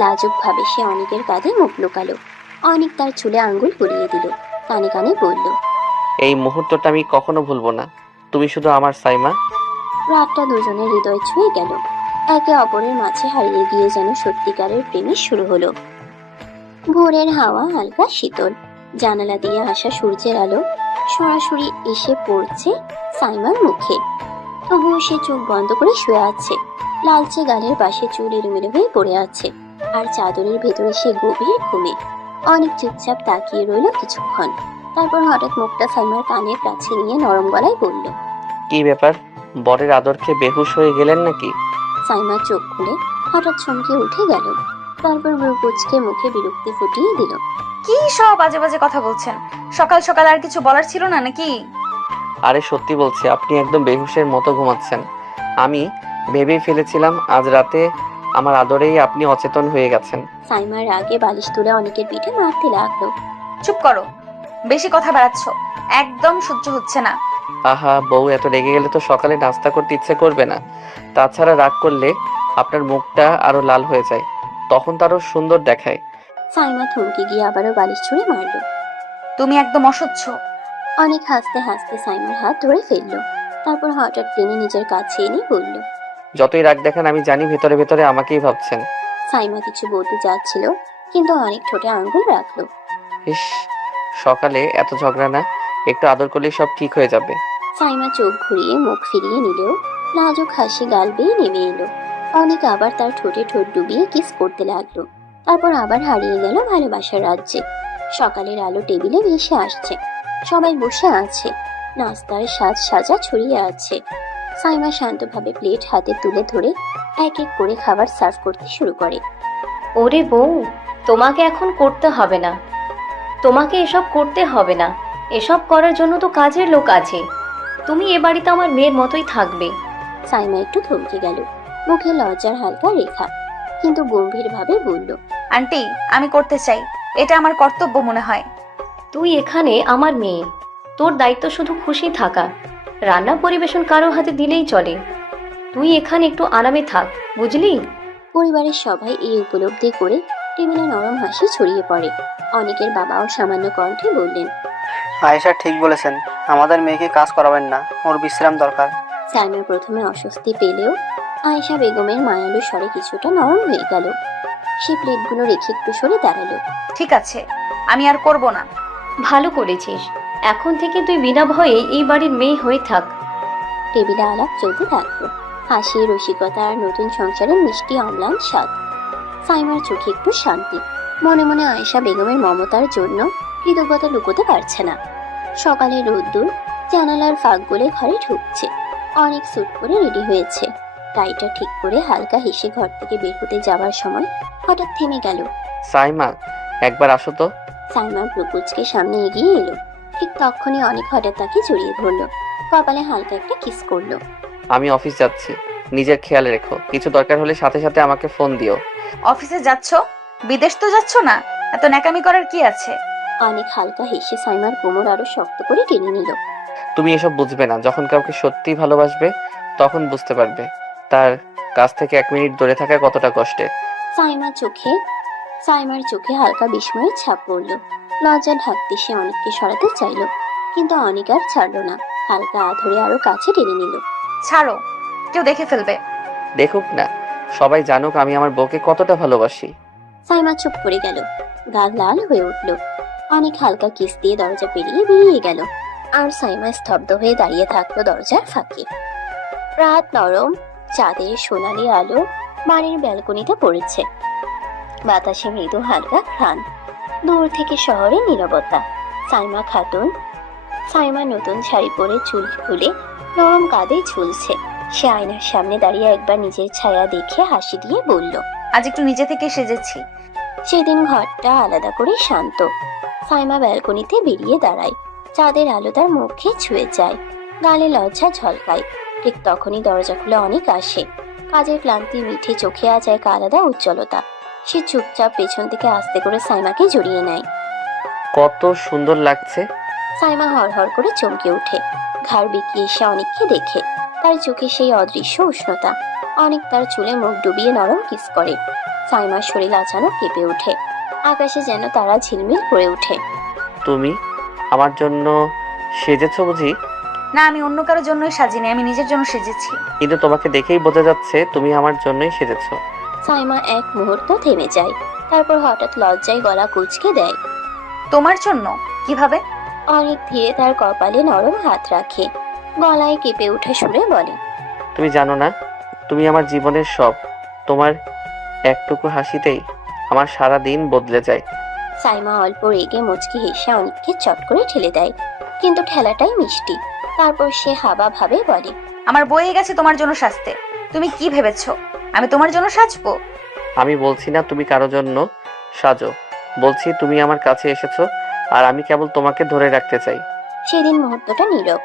লাজুক ভাবে সে অনেকের কাঁধে মুখ লুকালো। অনেক তার চুলে আঙ্গুল ঘুরিয়ে দিল, কানে কানে বলল, এই মুহূর্তটা আমি কখনো ভুলবো না। তুমি শুধু আমার সাইমা। রাতটা দুজনের হৃদয় ছুঁয়ে গেল। একে অপরের মাঝে হারিয়ে গিয়ে যেন সত্যিকারের প্রেমে শুরু হলো। ভোরের হাওয়া হালকা শীতল, জানালা দিয়ে আসা সূর্যের আলো সরাসরি এসে পড়ছে সাইমার মুখে। তবুও সে চোখ বন্ধ করে শুয়ে আছে। লালচে গালের পাশে চুল এলোমেলো হয়ে পড়ে আছে, আর চাদরের ভেতরে সে গভীর ঘুমে। অনেক চুপচাপ তাকিয়ে রইল কিছুক্ষণ। তারপর হঠাৎ মুখটা সাইমার কানের কাছে নিয়ে নরম গলায় বলল, কি ব্যাপার, বরের আদর খেয়ে বেহুশ হয়ে গেলেন নাকি? সাইমা চোখ খুলে হঠাৎ চমকে উঠে গেল। তারপর বুড়ো কুচকে মুখে বিরক্তি ফুটিয়ে দিল। কি সব বাজে বাজে কথা বলছেন? সকাল সকাল আর কিছু বলার ছিল না নাকি? আরে সত্যি বলছি, আপনি একদম বেহুশের মতো ঘুমাচ্ছেন। আমি ভেবেই ফেলেছিলাম আজ রাতে আমার আদরেই আপনি অচেতন হয়ে গেছেন। সাইমার রাগে বালিশ তুলে অনেকের পিঠে মারতে লাগলো। চুপ করো, বেশি কথা বাড়াচ্ছ, একদম সহ্য হচ্ছে না। আহা, বউ এত রেগে গেলে তো সকালে নাস্তা করতে ইচ্ছে করবে না। তাছাড়া রাগ করলে আপনার মুখটা আরো লাল হয়ে যায়, তখন তো আরো সুন্দর দেখায়। সাইমা থমকে গিয়ে আবারও বালিশ ছুঁড়ে মারলো। তুমি একদম অসহ্য। অনেক হাসতে হাসতে সাইমার হাত ধরে ফেললো। তারপর হঠাৎ টেনে নিজের কাছে এনে বলল, যতই রাগ দেখান আমি জানি ভেতরে ভেতরে আমাকেই ভাবছেন। সাইমা কিছু বলতে যাচ্ছিল, কিন্তু অনেক ঠোঁটে আঙ্গুল রাখলো। ইস, সকালে এত ঝগড়া না, একটু আদর করলেই সব ঠিক হয়ে যাবে। সাইমা চোখ ঘুরিয়ে মুখ ফিরিয়ে নিলেও লাজুক হাসি গাল বেয়ে নেমে এলো। অনেক আবার তার ঠোঁটে ঠোঁট ডুবিয়ে কিস করতে লাগলো। তারপর আবার হারিয়ে গেল ভালোবাসার রাজ্যে। সকালের আলো টেবিলে ভেসে আসছে, সবাই বসে আছে, নাস্তার সাজ সাজা ছড়িয়ে আছে। সাইমা শান্তভাবে প্লেট হাতে তুলে ধরে এক এক করে খাবার সার্ভ করতে শুরু করে। ওরে বউ, তোমাকে এখন করতে হবে না, তোমাকে এসব করতে হবে না। এসব করার জন্য তো কাজের লোক আছে। তুমি এ বাড়িতে আমার মেয়ের মতোই থাকবে। সাইমা একটু থমকে গেল, মুখে লজ্জার হালকা রেখা, কিন্তু গম্ভীরভাবে বলল, আন্টি, আমি করতে চাই, এটা আমার কর্তব্য মনে হয়। তুই এখানে আমার মেয়ে, তোর দায়িত্ব শুধু খুশি থাকা। রান্না পরিবেশন কারো হাতে দিলেই চলে। তুই এখানে একটু আরামে থাক, বুঝলি? পরিবারের সবাই এই উপলব্ধি করে টেবিলে নরম হাসি ছড়িয়ে পড়ে। অনেকের বাবাও সামান্য কণ্ঠে বললেন, আয়েশা ঠিক বলেছেন, আমাদের মেয়েকে কাজ করাবেন না, ওর বিশ্রাম দরকার। সাইমা প্রথমে অস্বস্তি পেলেও আয়েশা বেগমের মায়ালু স্বরে কিছুটা নরম হয়ে গেল। সে প্লেটগুলো রেখে একটু সরে দাঁড়ালো। ঠিক আছে, আমি আর করব না। ভালো করেছিস, এখন থেকে তুই বিনা ভয়ে এই বাড়ির মেয়ে হয়ে থাক। টেবিলে আলাপ চলতে থাকলো, হাসি, রসিকতা আর নতুন সংসারের মিষ্টি অম্লান স্বাদ। সাইমার চোখে একটু শান্তি, মনে মনে আয়েশা বেগমের মমতার জন্য কৃতজ্ঞতা লুকোতে পারছে না। সকালে রোদ্দুর জানালার ফাঁক গলে ঘরে ঢুকছে। অনেক স্যুট করে রেডি হয়েছে, টাইটা ঠিক করে হালকা হেসে ঘর থেকে বের হতে যাওয়ার সময় হঠাৎ থেমে গেল। সাইমা, একবার আসো তো। সাইমা ব্রুকুচকে সামনে এগিয়ে এলো। ঠিক তখনই অনেক হঠাৎ তাকে জড়িয়ে ধরলো, কপালে হালকা একটা কিস করলো। আমি অফিস যাচ্ছি, নিজের খেয়াল রেখো। কিছু দরকার হলে সাথে সাথে আমাকে ফোন দিও। অফিসে যাচ্ছ? বিদেশ তো যাচ্ছ না, এত ন্যাকামি করার কি আছে? অনেক হালকা হেসে সাইমার কোমর আরো শক্ত করে টেনে নিল। তুমি এসব বুঝবে না, যখন কাউকে সত্যিই ভালোবাসবে তখন বুঝতে পারবে তার কাছ থেকে 1 মিনিট দূরে থাকা কতটা কষ্টের। সাইমার চোখে হালকা বিস্ময়ের ছাপ পড়ল। লজ্জা ঢাকতে সে অনেককে সরাতে চাইলো, কিন্তু অনেক আর ছাড়লো না। হালকা ধরে আরো কাছে টেনে নিল। ছাড়ো, কেউ দেখে ফেলবে। দেখুক না, সবাই জানুক আমি আমার বউকে কতটা ভালোবাসি। সাইমা চুপ করে গেল, গা লাল হয়ে উঠল। অনেক হালকা কিস দিয়ে দরজা পেরিয়ে বেরিয়ে গেল, আর সাইমা স্তব্ধ হয়ে দাঁড়িয়ে থাকলো দরজার ফাঁকে। রাত নরম, চাঁদের সোনালি আলো বাড়ির ব্যালকনিতে পড়েছে। বাতাসে মৃদু হালকা ঘ্রাণ, দূর থেকে শহরে নীরবতা। সাইমা নতুন শাড়ি পরে চুল খুলে নরম কাঁধে ঝুলছে। সে আয়নার সামনে দাঁড়িয়ে একবার নিজের ছায়া দেখে হাসি দিয়ে বলল, আজ একটু নিজে থেকে সেজেছি। সেদিন ঘরটা আলাদা করে শান্ত। সাইমা ব্যালকনিতে বেরিয়ে দাঁড়ায়, চাঁদের আলো তার মুখে ছুঁয়ে যায়, গালে লজ্জা ঝলকায়। ঠিক তখনই দরজা খুলে অনেক আসে। কাজের ক্লান্তি মিঠে চোখে আজ এক আলাদা উজ্জ্বলতা। সে চুপচাপ পেছন থেকে আস্তে করে সাইমাকে জড়িয়ে নেয়। কত সুন্দর লাগছে। সাইমা হড়হড় করে চমকে ওঠে। ঘাড় বেঁকিয়ে এসে অনেককে দেখে। তার চোখে সেই অদৃশ্য উষ্ণতা। অনেক তার চুলে মুখ ডুবিয়ে নরম কিস করে। সাইমার শরীর আচানক কেঁপে ওঠে। আকাশে যেন তারা ঝিলমিল করে ওঠে। তুমি আমার জন্য সেজেছো বুঝি? না, আমি অন্য কারোর জন্যই সাজিনি, আমি নিজের জন্য সেজেছি। কিন্তু তোমাকে দেখেই বোঝা যাচ্ছে তুমি আমার জন্যই সেজেছো। সাইমা এক মুহূর্ত থেমে যায়। তারপর হঠাৎ লজ্জায় গলা কুঁচকে দেয়। তোমার জন্য? কিভাবে? অনেক ধীরে তার কপালে নরম হাত রাখে। গলায় কেঁপে ওঠা সুরে বলে, তুমি জানো না, তুমি আমার জীবনের সব। তোমার একটুকু হাসিতেই আমার সারা দিন বদলে যায়। সাইমা অল্প রেগে মুচকি হেসে অনেককে চট করে ঠেলে দেয়, কিন্তু ঠেলাটাই মিষ্টি। তারপর সে হাবা ভাবে বলে, আমার বয়ে গেছে তোমার জন্য সাজতে। তুমি কি ভেবেছো আমি তোমার জন্য সাজবো? আমি বলছি না তুমি কারো জন্য সাজো, বলছি তুমি আমার কাছে এসেছো আর আমি কেবল তোমাকে ধরে রাখতে চাই। সেদিন মুহূর্তটা নীরব।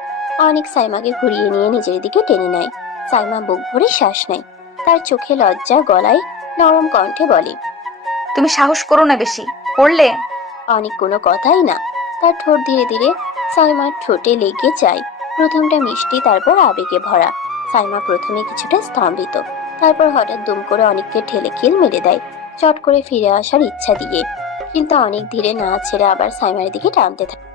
অনেক সাইমাকে ঘুরিয়ে নিয়ে নিজের দিকে টেনে নেয়। সাইমা বুক ভরে শ্বাস নেয়। তার চোখে লজ্জা, গলায় নরম কণ্ঠে বলে, তুমি সাহস করো না বেশি, করলে। অনেক কোনো কথাই না। তার ঠোঁট ধীরে ধীরে সাইমার ঠোঁটে লেগে যায়। প্রথমটা মিষ্টি, তারপর আবেগে ভরা। সাইমা প্রথমে কিছুটা স্তম্ভিত, তারপর হঠাৎ দুম করে অনেককে ঠেলে খিল মেরে দেয়, চট করে ফিরে আসার ইচ্ছা দিয়ে। কিন্তু অনেক ধীরে না ছেড়ে আবার সাইমার দিকে টানতে থাকে।